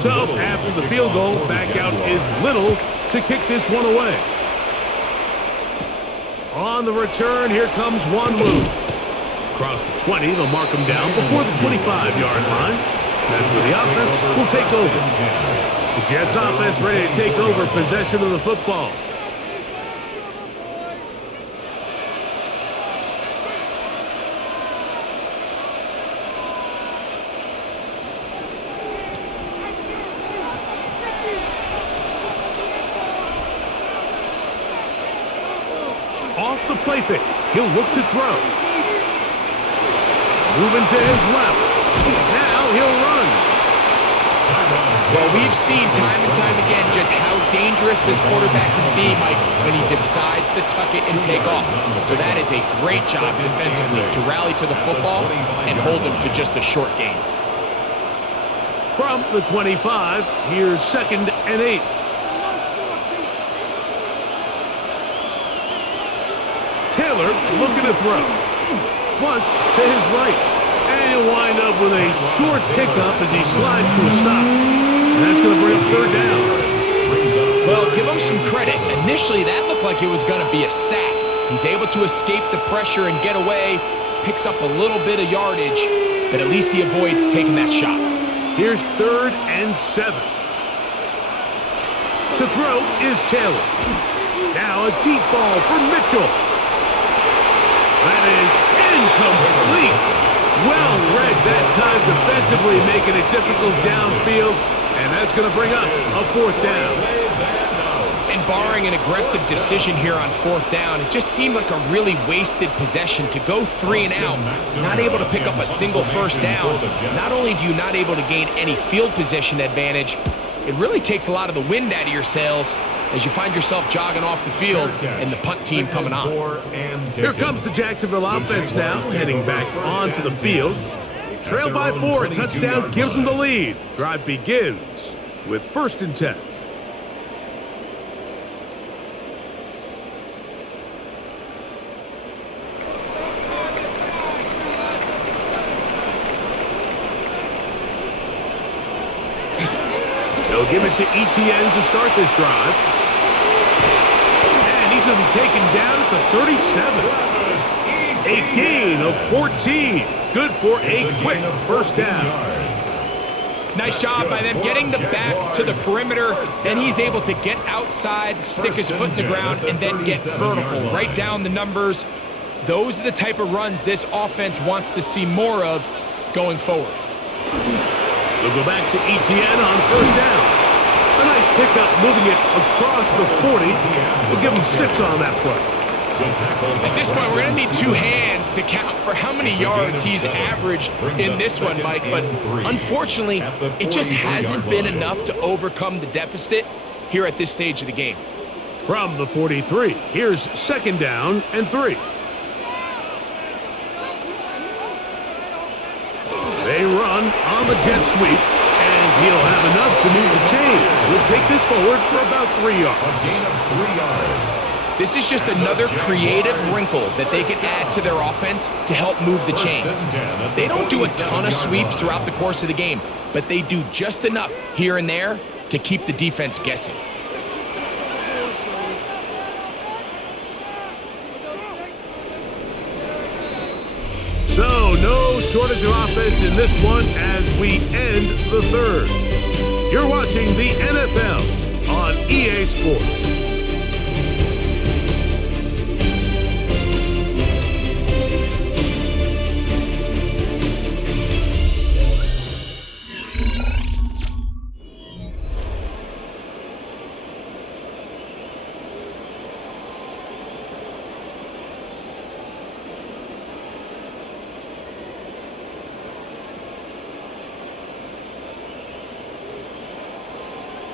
So, after the field goal, back out is Little to kick this one away. On the return, here comes Wanwu. Across the 20, they'll mark him down before the 25-yard line. That's where the offense will take over. The Jets offense ready to take over possession of the football. Off the play fake, he'll look to throw. Moving to his left. Now he'll run. Well, we've seen time and time again just how dangerous this quarterback can be, Mike, when he decides to tuck it and take off. So that is a great job defensively to rally to the football and hold him to just a short gain. From the 25, here's 2nd and 8. Taylor looking to throw. Flush to his right. And he'll wind up with a short pickup as he slides to a stop. And that's going to bring up 3rd down. Well, give him some credit. Initially, that looked like it was going to be a sack. He's able to escape the pressure and get away. Picks up a little bit of yardage, but at least he avoids taking that shot. Here's 3rd and 7. To throw is Taylor. Now a deep ball for Mitchell. That is incomplete. Well read that time defensively, making it difficult downfield, and that's going to bring up a 4th down. And barring an aggressive decision here on 4th down, it just seemed like a really wasted possession to go 3 and out, not able to pick up a single 1st down. Not only do you not able to gain any field position advantage, it really takes a lot of the wind out of your sails as you find yourself jogging off the field and the punt team coming on. Here comes the Jacksonville offense now, heading back onto the field. They trail by 4, a touchdown gives them the lead. Drive begins with 1st and 10. They'll give it to Etienne to start this drive. And he's going to be taken down at the 37. A gain of 14. Good for a quick 1st down. Nice job by them getting the back to the perimeter. Then he's able to get outside, stick his foot in the ground, and then get vertical. Right down the numbers. Those are the type of runs this offense wants to see more of going forward. They'll go back to Etienne on 1st down. A nice pickup moving it across the 40. We'll give him 6 on that play. At this point, we're going to need 2 hands to count for how many yards he's averaged in this one, Mike. But unfortunately, it just hasn't been enough to overcome the deficit here at this stage of the game. From the 43, here's 2nd down and 3. They run on the jet sweep, and he'll have enough to move the chains. We'll take this forward for about 3 yards. A gain of 3 yards. This is just another creative wrinkle that they can add to their offense to help move the chains. They don't do a ton of sweeps throughout the course of the game, but they do just enough here and there to keep the defense guessing. So, no shortage of offense in this one as we end the 3rd. You're watching the NFL on EA Sports.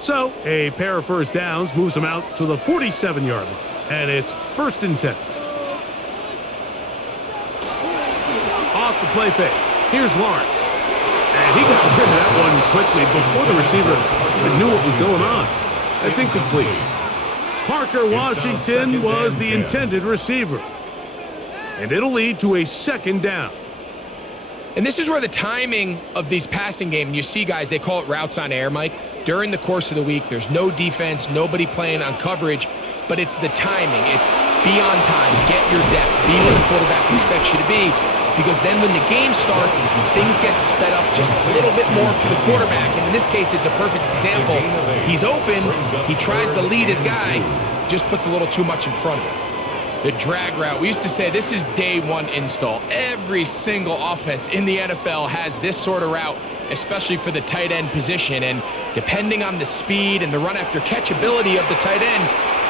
So, a pair of 1st downs moves them out to the 47-yard line, and it's 1st and 10. Off the play fake. Here's Lawrence. And he got rid of that one quickly before the receiver even knew what was going on. That's incomplete. Parker Washington was the intended receiver. And it'll lead to a 2nd down. And this is where the timing of these passing games, you see guys, they call it routes on air, Mike. During the course of the week, there's no defense, nobody playing on coverage, but it's the timing. It's be on time, get your depth, be where the quarterback expects you to be, because then when the game starts, things get sped up just a little bit more for the quarterback. And in this case, it's a perfect example. He's open, he tries to lead his guy, just puts a little too much in front of him. The drag route. We used to say this is day 1 install. Every single offense in the NFL has this sort of route, especially for the tight end position. And depending on the speed and the run after catch ability of the tight end,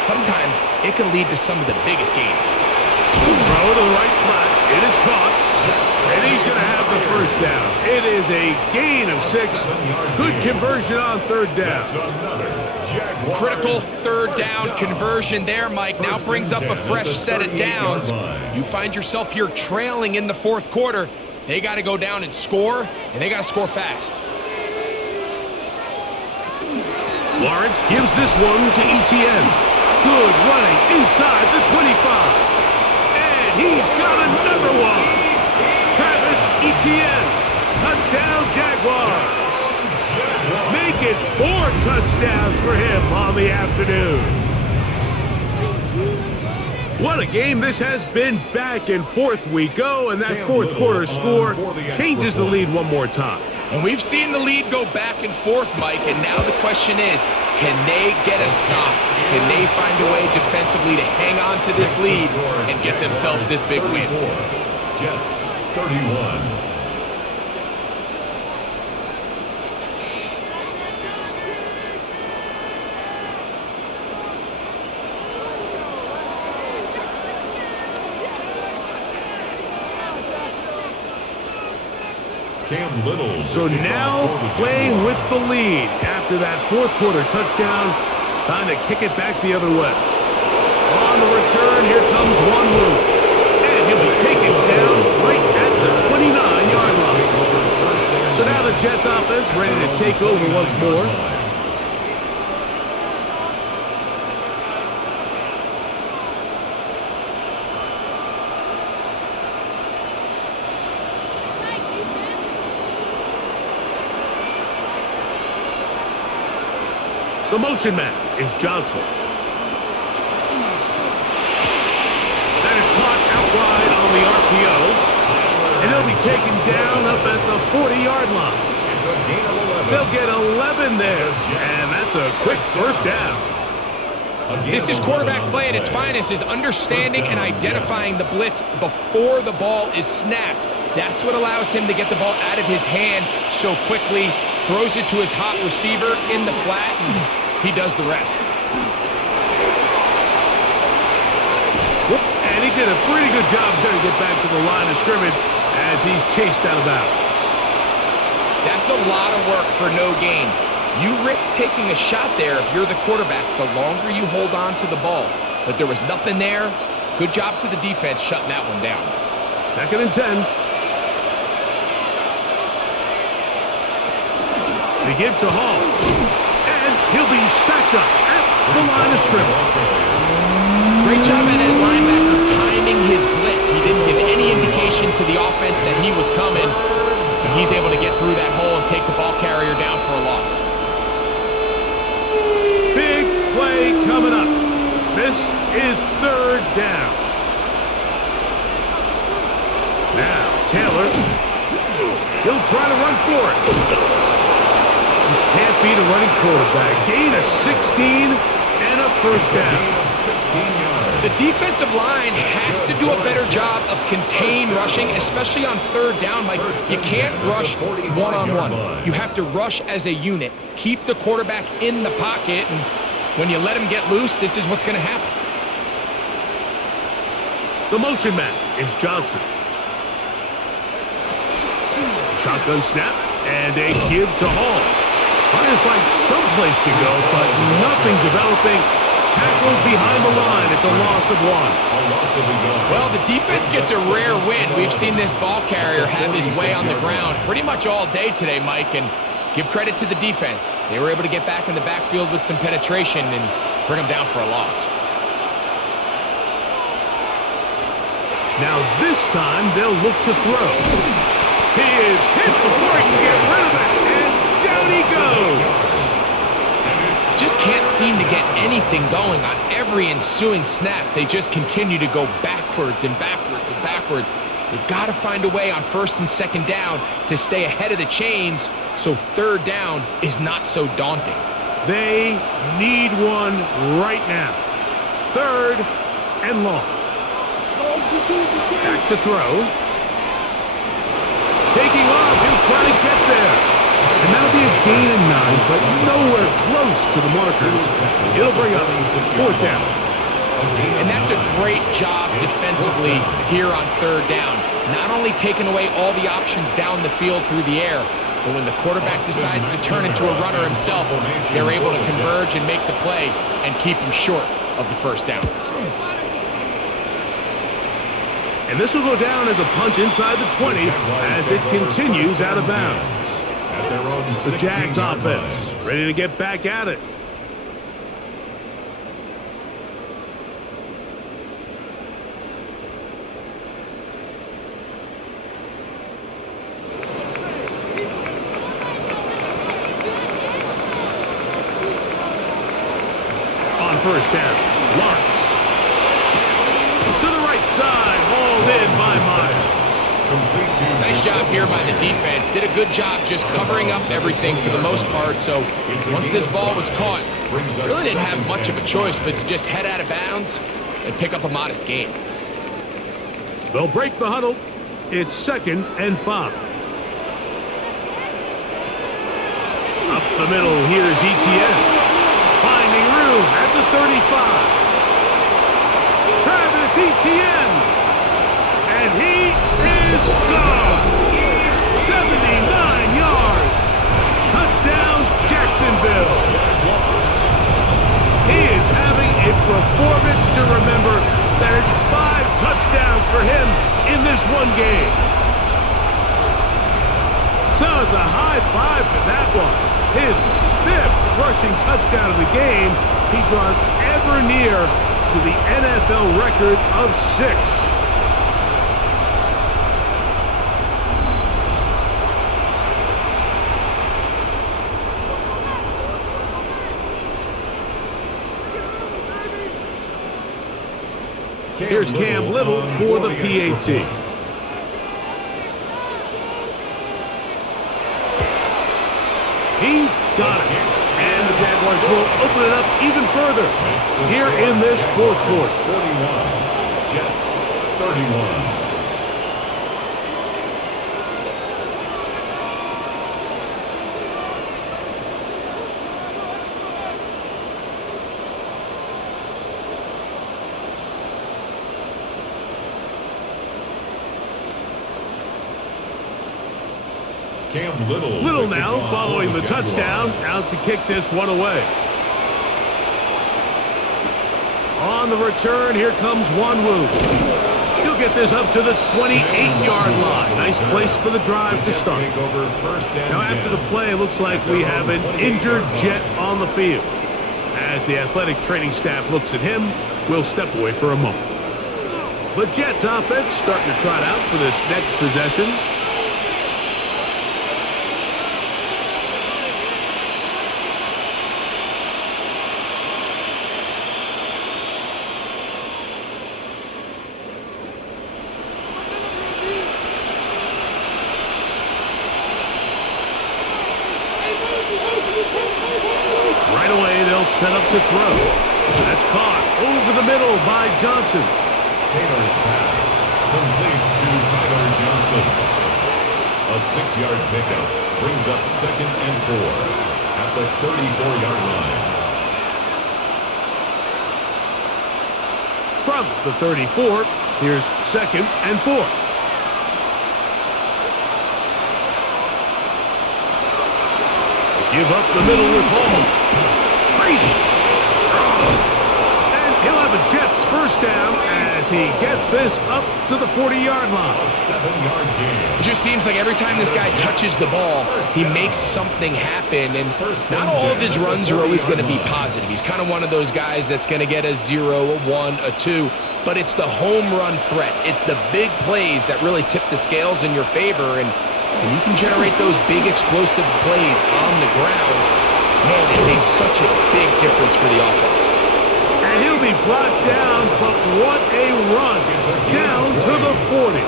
sometimes it can lead to some of the biggest gains. Throw to the right flat. It is caught. And he's going to have the 1st down. It is a gain of 6. Good conversion on 3rd down. Critical 3rd down conversion there, Mike. Now brings up a fresh set of downs. You find yourself here trailing in the 4th quarter. They got to go down and score, and they got to score fast. Lawrence gives this one to Etienne. Good running inside the 25. And he's got another one. Travis Etienne. Touchdown, Jaguars. Make it 4 touchdowns for him on the afternoon. What a game this has been. Back and forth we go, and that 4th quarter score changes the lead one more time. And we've seen the lead go back and forth, Mike, and now the question is, can they get a stop? Can they find a way defensively to hang on to this lead and get themselves this big win? Jets 31. Cam Little. So now playing with the lead after that fourth quarter touchdown. Time to kick it back the other way. On the return, here comes one move. And he'll be taken down right at the 29-yard line. So now the Jets offense ready to take over once more. The motion man is Johnson. That is caught out wide on the RPO. And he'll be taken down up at the 40-yard line. They'll get 11 there. And that's a quick first down. This is quarterback play at its finest, is understanding and identifying the blitz before the ball is snapped. That's what allows him to get the ball out of his hand so quickly, throws it to his hot receiver in the flat, and he does the rest. And he did a pretty good job there to get back to the line of scrimmage as he's chased out of bounds. That's a lot of work for no gain. You risk taking a shot there if you're the quarterback the longer you hold on to the ball. But there was nothing there. Good job to the defense shutting that one down. 2nd and 10. They give to Hall. And he'll be stacked up at the line of scrimmage. Great job at that linebacker timing his blitz. He didn't give any indication to the offense that he was coming. And he's able to get through that hole and take the ball carrier down for a loss. Big play coming up. This is 3rd down. Now, Taylor. He'll try to run for it. Can't beat a running quarterback. Gain of 16 and a first down. The defensive line has to do a better job of contain rushing, especially on 3rd down. Like, you can't rush one-on-one. You have to rush as a unit. Keep the quarterback in the pocket, and when you let him get loose, this is what's going to happen. The motion man is Johnson. Shotgun snap, and a give to Hall. Trying to find some place to go, but nothing developing. Tackled behind the line. It's a loss of 1. Well, the defense gets a rare win. We've seen this ball carrier have his way on the ground pretty much all day today, Mike, and give credit to the defense. They were able to get back in the backfield with some penetration and bring them down for a loss. Now this time they'll look to throw. He is hit before he can get rid of it, and down he goes. Just can't seem to get anything going on every ensuing snap. They just continue to go backwards and backwards and backwards. They've got to find a way on 1st and 2nd down to stay ahead of the chains so 3rd down is not so daunting. They need one right now. 3rd and long. Back to throw. Taking off, he'll try to get there. And that'll be a gain of 9, but nowhere close to the markers. It'll bring up 4th down. And that's a great job defensively here on 3rd down. Not only taking away all the options down the field through the air, but when the quarterback decides to turn into a runner himself, they're able to converge and make the play and keep him short of the 1st down. And this will go down as a punt inside the 20 as it continues out of bounds. The Jags offense ready to get back at it. On 1st down, Lawrence. To the right side, hauled in by Myers. Nice job here by the defense. Did a good job just covering up everything for the most part. So once this ball was caught, really didn't have much of a choice but to just head out of bounds and pick up a modest gain. They'll break the huddle. It's 2nd and 5. Up the middle, here's Etienne. Finding room at the 35. Travis Etienne. And he is gone. 79 performance to remember. There's 5 touchdowns for him in this one game. So it's a high five for that one. His 5th rushing touchdown of the game. He draws ever near to the NFL record of 6. Here's Cam Little for the PAT. He's got it. And the Jaguars will open it up even further here in this 4th quarter. 41. Jets 31. Cam Little now following the touchdown, out to kick this one away. On the return, here comes Wanwu. He'll get this up to the 28-yard line. Nice place for the drive to start. Now after the play, it looks like we have an injured Jet on the field. As the athletic training staff looks at him, we'll step away for a moment. The Jets offense starting to trot out for this next possession. Set up to throw. That's caught over the middle by Johnson. Taylor's pass complete to Tyler Johnson. A 6-yard pickup brings up 2nd and 4 at the 34-yard line. From the 34, here's 2nd and 4. Give up the middle with Hall. Crazy. And he'll have a Jets first down as he gets this up to the 40-yard line. A 7-yard gain. It just seems like every time this guy touches the ball, he makes something happen. And not all of his runs are always going to be positive. He's kind of one of those guys that's going to get a 0, a 1, a 2. But it's the home run threat. It's the big plays that really tip the scales in your favor. And when you can generate those big explosive plays on the ground, man, it makes such a big difference for the offense. And he'll be brought down, but what a run. Down to the 40.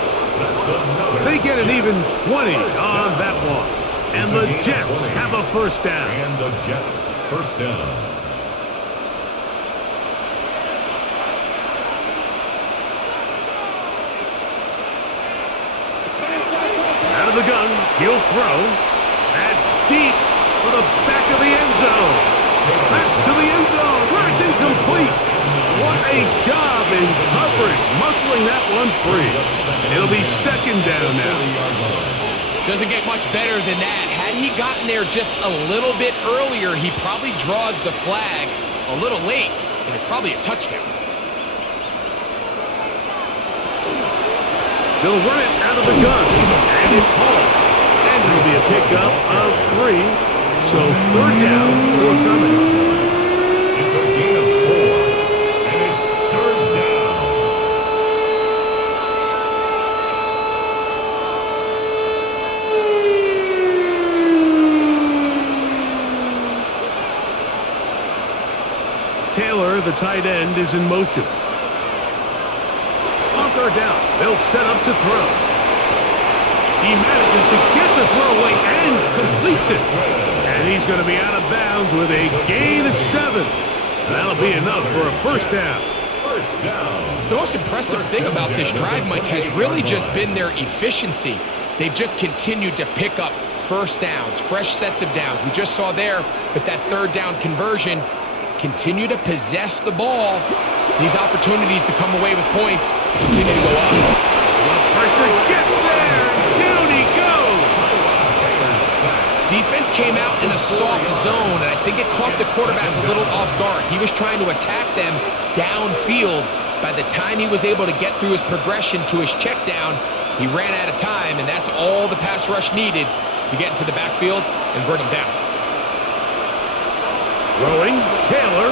They get an even 20 on that one. And the Jets have a first down. And the Jets first down. Out of the gun, he'll throw. That's deep for the back of the end zone. That's to the end zone where it's incomplete. What a job in coverage, muscling that one free. It'll be 2nd down now. Doesn't get much better than that. Had he gotten there just a little bit earlier, he probably draws the flag a little late, and it's probably a touchdown. They'll run it out of the gun, and it's Hall. And it'll be a pickup of 3. So 3rd down forthcoming. It's a gain of 4, and it's 3rd down. Taylor, the tight end, is in motion. On 3rd down, they'll set up to throw. He manages to get the throw away and completes it. And he's going to be out of bounds with a gain of 7. And that'll be enough for a first down. The most impressive thing about this drive, Mike, has really just been their efficiency. They've just continued to pick up first downs, fresh sets of downs. We just saw there with that 3rd down conversion, continue to possess the ball. These opportunities to come away with points continue to go up. Pressure gets there. Down he goes. Defense came out in a soft zone, and I think it caught the quarterback a little off guard. He was trying to attack them downfield. By the time he was able to get through his progression to his check down, he ran out of time, and that's all the pass rush needed to get into the backfield and bring him down. Throwing, Taylor.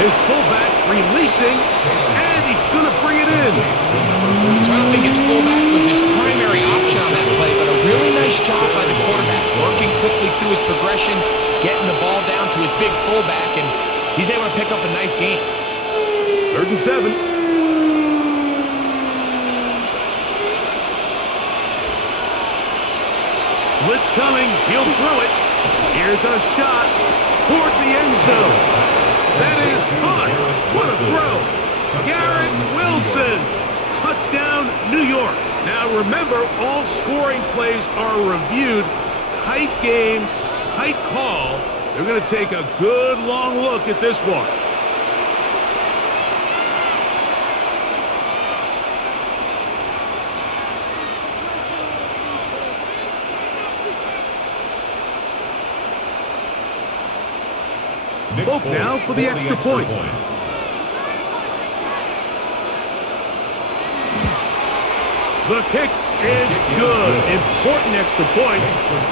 His fullback releasing, and he's going to bring it in. So I don't think his fullback was his primary option on that play, but a really nice job by the quarterback, working quickly through his progression, getting the ball down to his big fullback, and he's able to pick up a nice gain. 3rd and 7. Blitz coming. He'll throw it. Here's a shot toward the end zone. That is caught. What a throw. Garrett Wilson. Touchdown, New York. Now remember, all scoring plays are reviewed. Tight game, tight call. They're going to take a good long look at this one. Folk now for the extra point. The kick is good. Important extra point.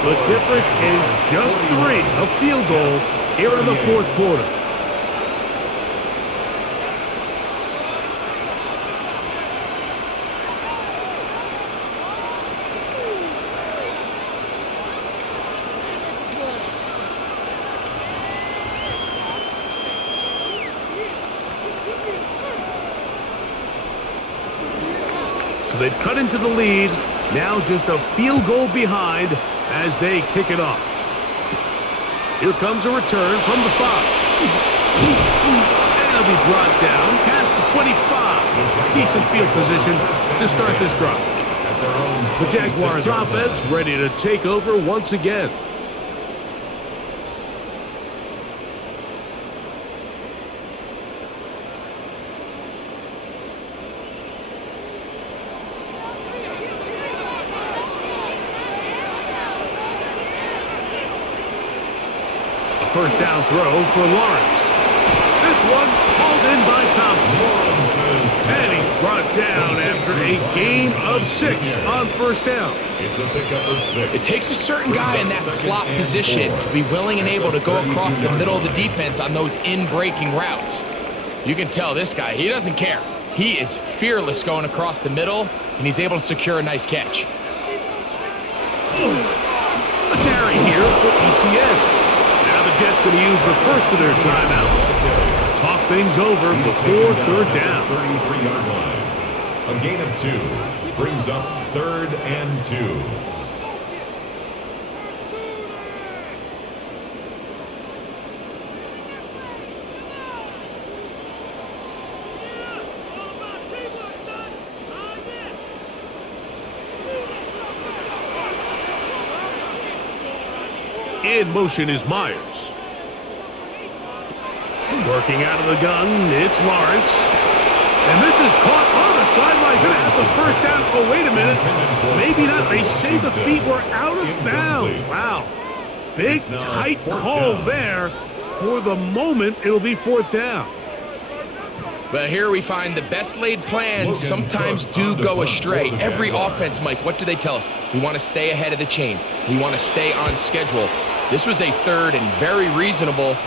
The difference is just 3, a field goal here in the 4th quarter. So they've cut into the lead. Now just a field goal behind as they kick it off. Here comes a return from the 5. And it'll be brought down past the 25. Decent field position to start this drive. The Jaguars offense ready to take over once again. First down throw for Lawrence. This one hauled in by Thomas. And he's brought down after a gain of 6 on first down. It's a pickup of 6. It takes a certain guy in that slot position to be willing and able to go across the middle of the defense on those in-breaking routes. You can tell this guy, he doesn't care. He is fearless going across the middle, and he's able to secure a nice catch. A carry here for ETN. Now the Jets going to use the first of their timeouts. Talk things over before 3rd down. 33-yard line. A gain of 2 brings up 3rd and 2. In motion is Myers. Working out of the gun, it's Lawrence. And this is caught on the sideline. Going to have the first down. Oh, wait a minute. Maybe not. They say the feet were out of bounds. Wow. Big, tight call there. For the moment, it'll be 4th down. But here we find the best laid plans sometimes do go astray. Every offense, Mike, what do they tell us? We want to stay ahead of the chains. We want to stay on schedule. This was a 3rd and very reasonable.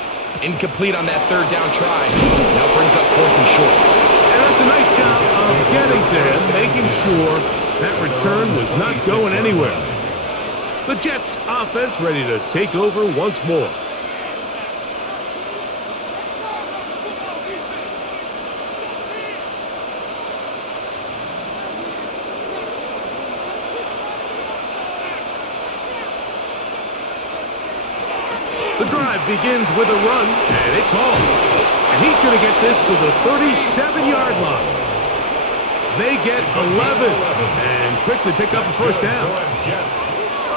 Incomplete on that 3rd down try. Now brings up 4th and short. And that's a nice job of getting to him, making sure that return was not going anywhere. The Jets offense ready to take over once more. The drive begins with a run, and it's home. And he's going to get this to the 37-yard line. They get 11 and quickly pick up the first down.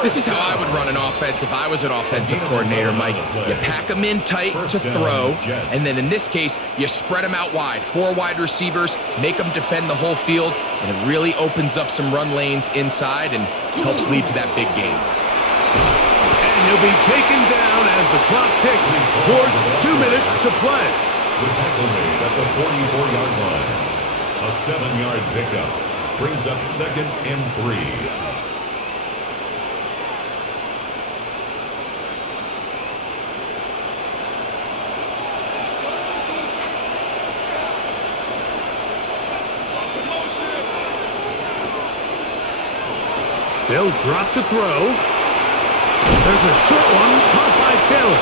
This is how I would run an offense if I was an offensive coordinator, Mike. You pack them in tight to throw, and then in this case, you spread them out wide. 4 wide receivers, make them defend the whole field, and it really opens up some run lanes inside and helps lead to that big gain. And he'll be taken down as the clock ticks towards 2 minutes to play. The tackle made at the 44-yard line. A 7-yard pickup brings up 2nd and 3. They'll drop to throw. There's a short one caught by Taylor.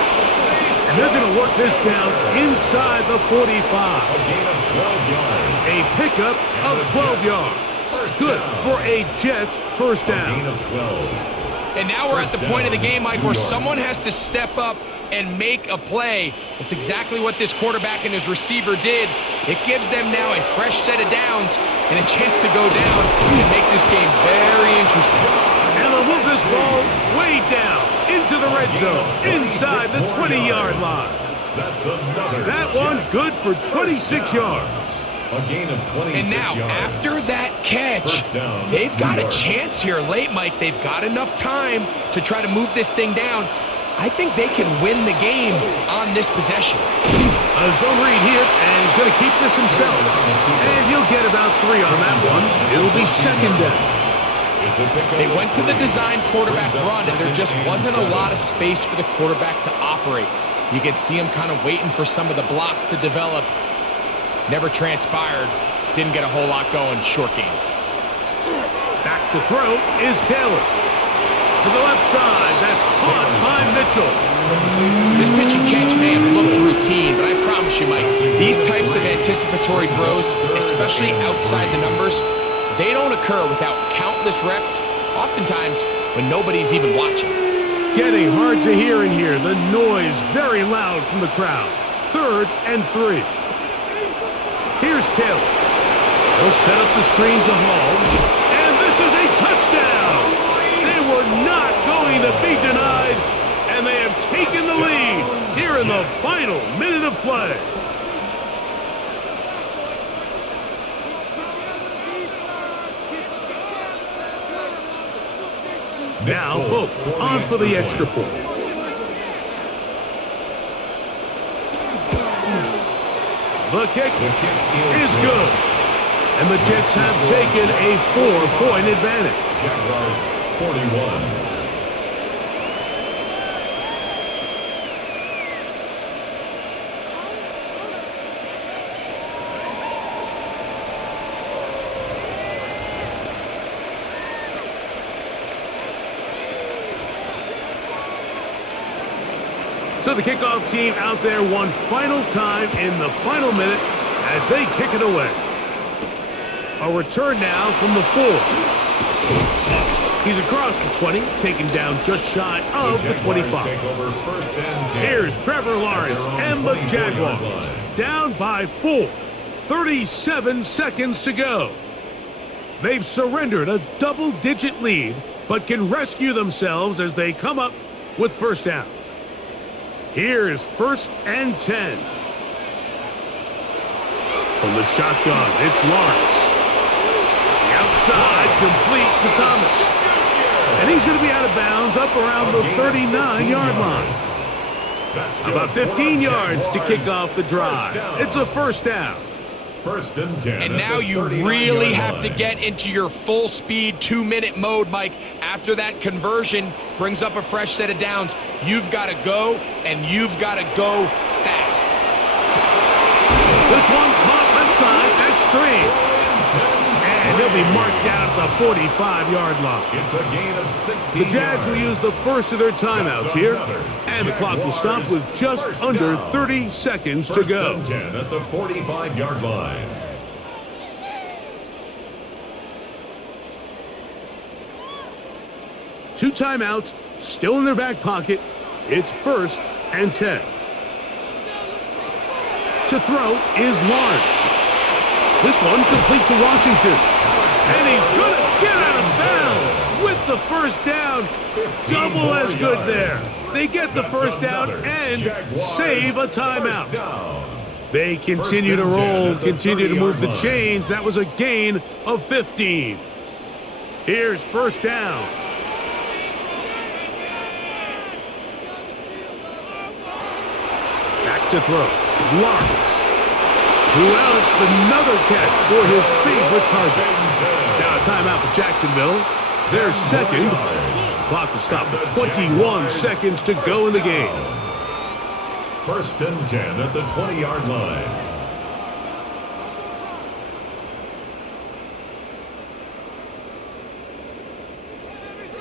And they're going to work this down inside the 45. A gain of 12 yards. A pickup of 12 yards. Good for a Jets first down. A gain of 12. And now we're at the point of the game, Mike, where someone has to step up and make a play. It's exactly what this quarterback and his receiver did. It gives them now a fresh set of downs and a chance to go down and make this game very interesting. And they'll move this ball way down into the red zone, inside the 20-yard line. That's another. That one good for 26 yards. A gain of 26 And now, yards. after that catch, Down, they've got a chance here late, Mike. They've got enough time to try to move this thing down. I think they can win the game on this possession. A zone read here, and he's going to keep this himself. And he'll get about 3 on that one. It'll be 2nd down. They went to the design quarterback run, and there just wasn't a lot of space for the quarterback to operate. You could see him kind of waiting for some of the blocks to develop. Never transpired. Didn't get a whole lot going. Short game. Back to throw is Taylor. To the left side, that's caught by Mitchell. This pitch and catch may have looked routine, but I promise you, Mike, these types of anticipatory throws, especially outside the numbers, they don't occur without countless reps, oftentimes when nobody's even watching. Getting hard to hear in here. The noise very loud from the crowd. 3rd and 3. Here's Taylor. He'll set up the screen to Hall. And this is a touchdown. They were not going to be denied. And they have taken the lead here in the final minute of play. Now, Folk on for the extra point. The kick is good. And the Jets have taken a 4-point advantage. Jaguars 41. So the kickoff team out there one final time in the final minute as they kick it away. A return now from the 4. He's across the 20, taken down just shy of the 25. Here's Trevor Lawrence and the Jaguars down by 4. 37 seconds to go. They've surrendered a double-digit lead, but can rescue themselves as they come up with first down. Here's 1st and 10. From the shotgun, it's Lawrence. The outside, complete to Thomas. And he's going to be out of bounds up around the 39-yard line. About 15 yards to kick off the drive. It's a first down. 1st and 10. And now you really have to get into your full speed 2-minute mode, Mike. After that conversion brings up a fresh set of downs, you've got to go, and you've got to go fast. This one caught left side, that's 3. And he'll be marked down at the 45-yard line. It's a gain of 16 The Jags will use the first of their timeouts here, and the clock will stop with just under 30 seconds to go. 10 at the 45-yard line. Two timeouts still in their back pocket. It's 1st and 10. To throw is Lawrence. This one complete to Washington. And he's going to get out of bounds with the first down. Double as good there. They get the first down and save a timeout. They continue to roll, continue to move the chains. That was a gain of 15. Here's first down. to throw. Lawrence. Well, it's another catch for his favorite target. Now a timeout for Jacksonville. Their second. Clock will stop with 21 seconds to go in the game. 1st and 10 at the 20-yard line.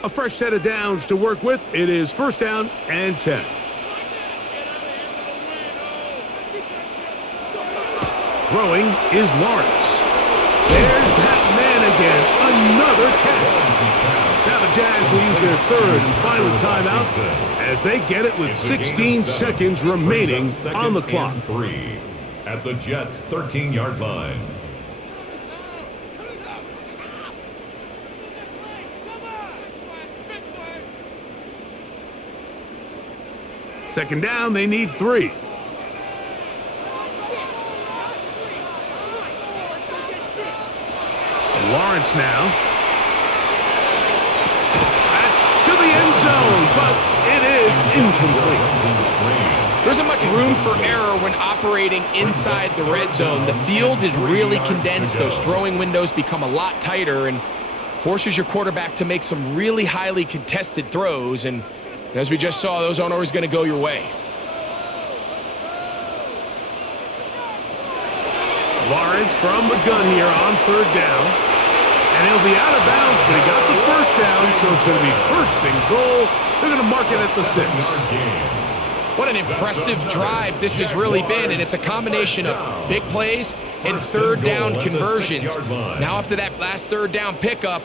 A fresh set of downs to work with. It is 1st down and 10. Throwing is Lawrence. There's that man again. Another catch. Now the Jags will use their 3rd and final timeout as they get it with 16 seconds remaining on the clock. 3 at the Jets' 13-yard line. Second down, they need 3. Lawrence now. That's to the end zone, but it is incomplete. There isn't much room for error when operating inside the red zone. The field is really condensed. Those throwing windows become a lot tighter and forces your quarterback to make some really highly contested throws. And as we just saw, those aren't always going to go your way. Lawrence from the gun here on 3rd down. And he'll be out of bounds, but he got the 1st down, so it's going to be 1st and goal. They're going to mark it at the 6. What an impressive drive this has really been, and it's a combination of big plays and 3rd down conversions. Now after that last 3rd down pickup,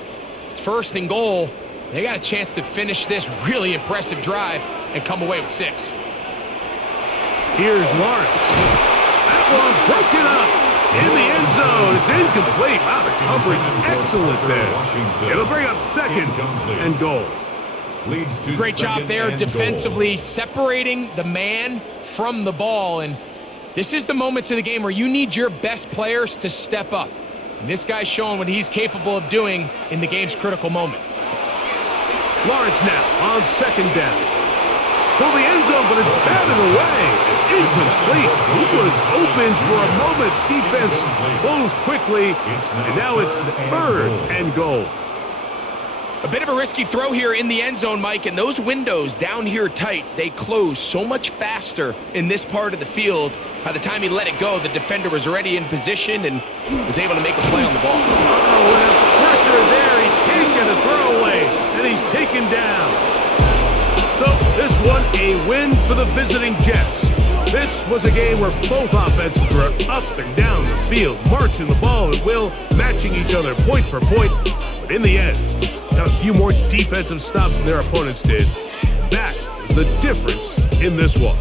it's 1st and goal. They got a chance to finish this really impressive drive and come away with 6. Here's Lawrence. That one broken up in the end zone. It's incomplete. Wow, the coverage excellent there. It'll bring up 2nd and goal. Great job there defensively, separating the man from the ball. And this is the moments of the game where you need your best players to step up. And this guy's showing what he's capable of doing in the game's critical moment. Lawrence now on 2nd down. For the end zone, but it's batted away. Incomplete. He was open for a moment. Defense closed quickly, and now it's 3rd and goal. A bit of a risky throw here in the end zone, Mike, and those windows down here tight, they close so much faster in this part of the field. By the time he let it go, the defender was already in position and was able to make a play on the ball. Oh, and pressure there. He can't get a throwaway, and he's taken down. So this one a win for the visiting Jets. This was a game where both offenses were up and down the field, marching the ball at will, matching each other point for point. But in the end, got a few more defensive stops than their opponents did. That is the difference in this one.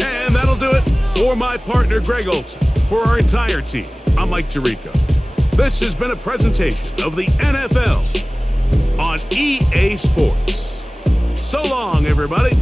And that'll do it for my partner, Greg Olson. For our entire team, I'm Mike Tirico. This has been a presentation of the NFL on EA Sports. So long, everybody.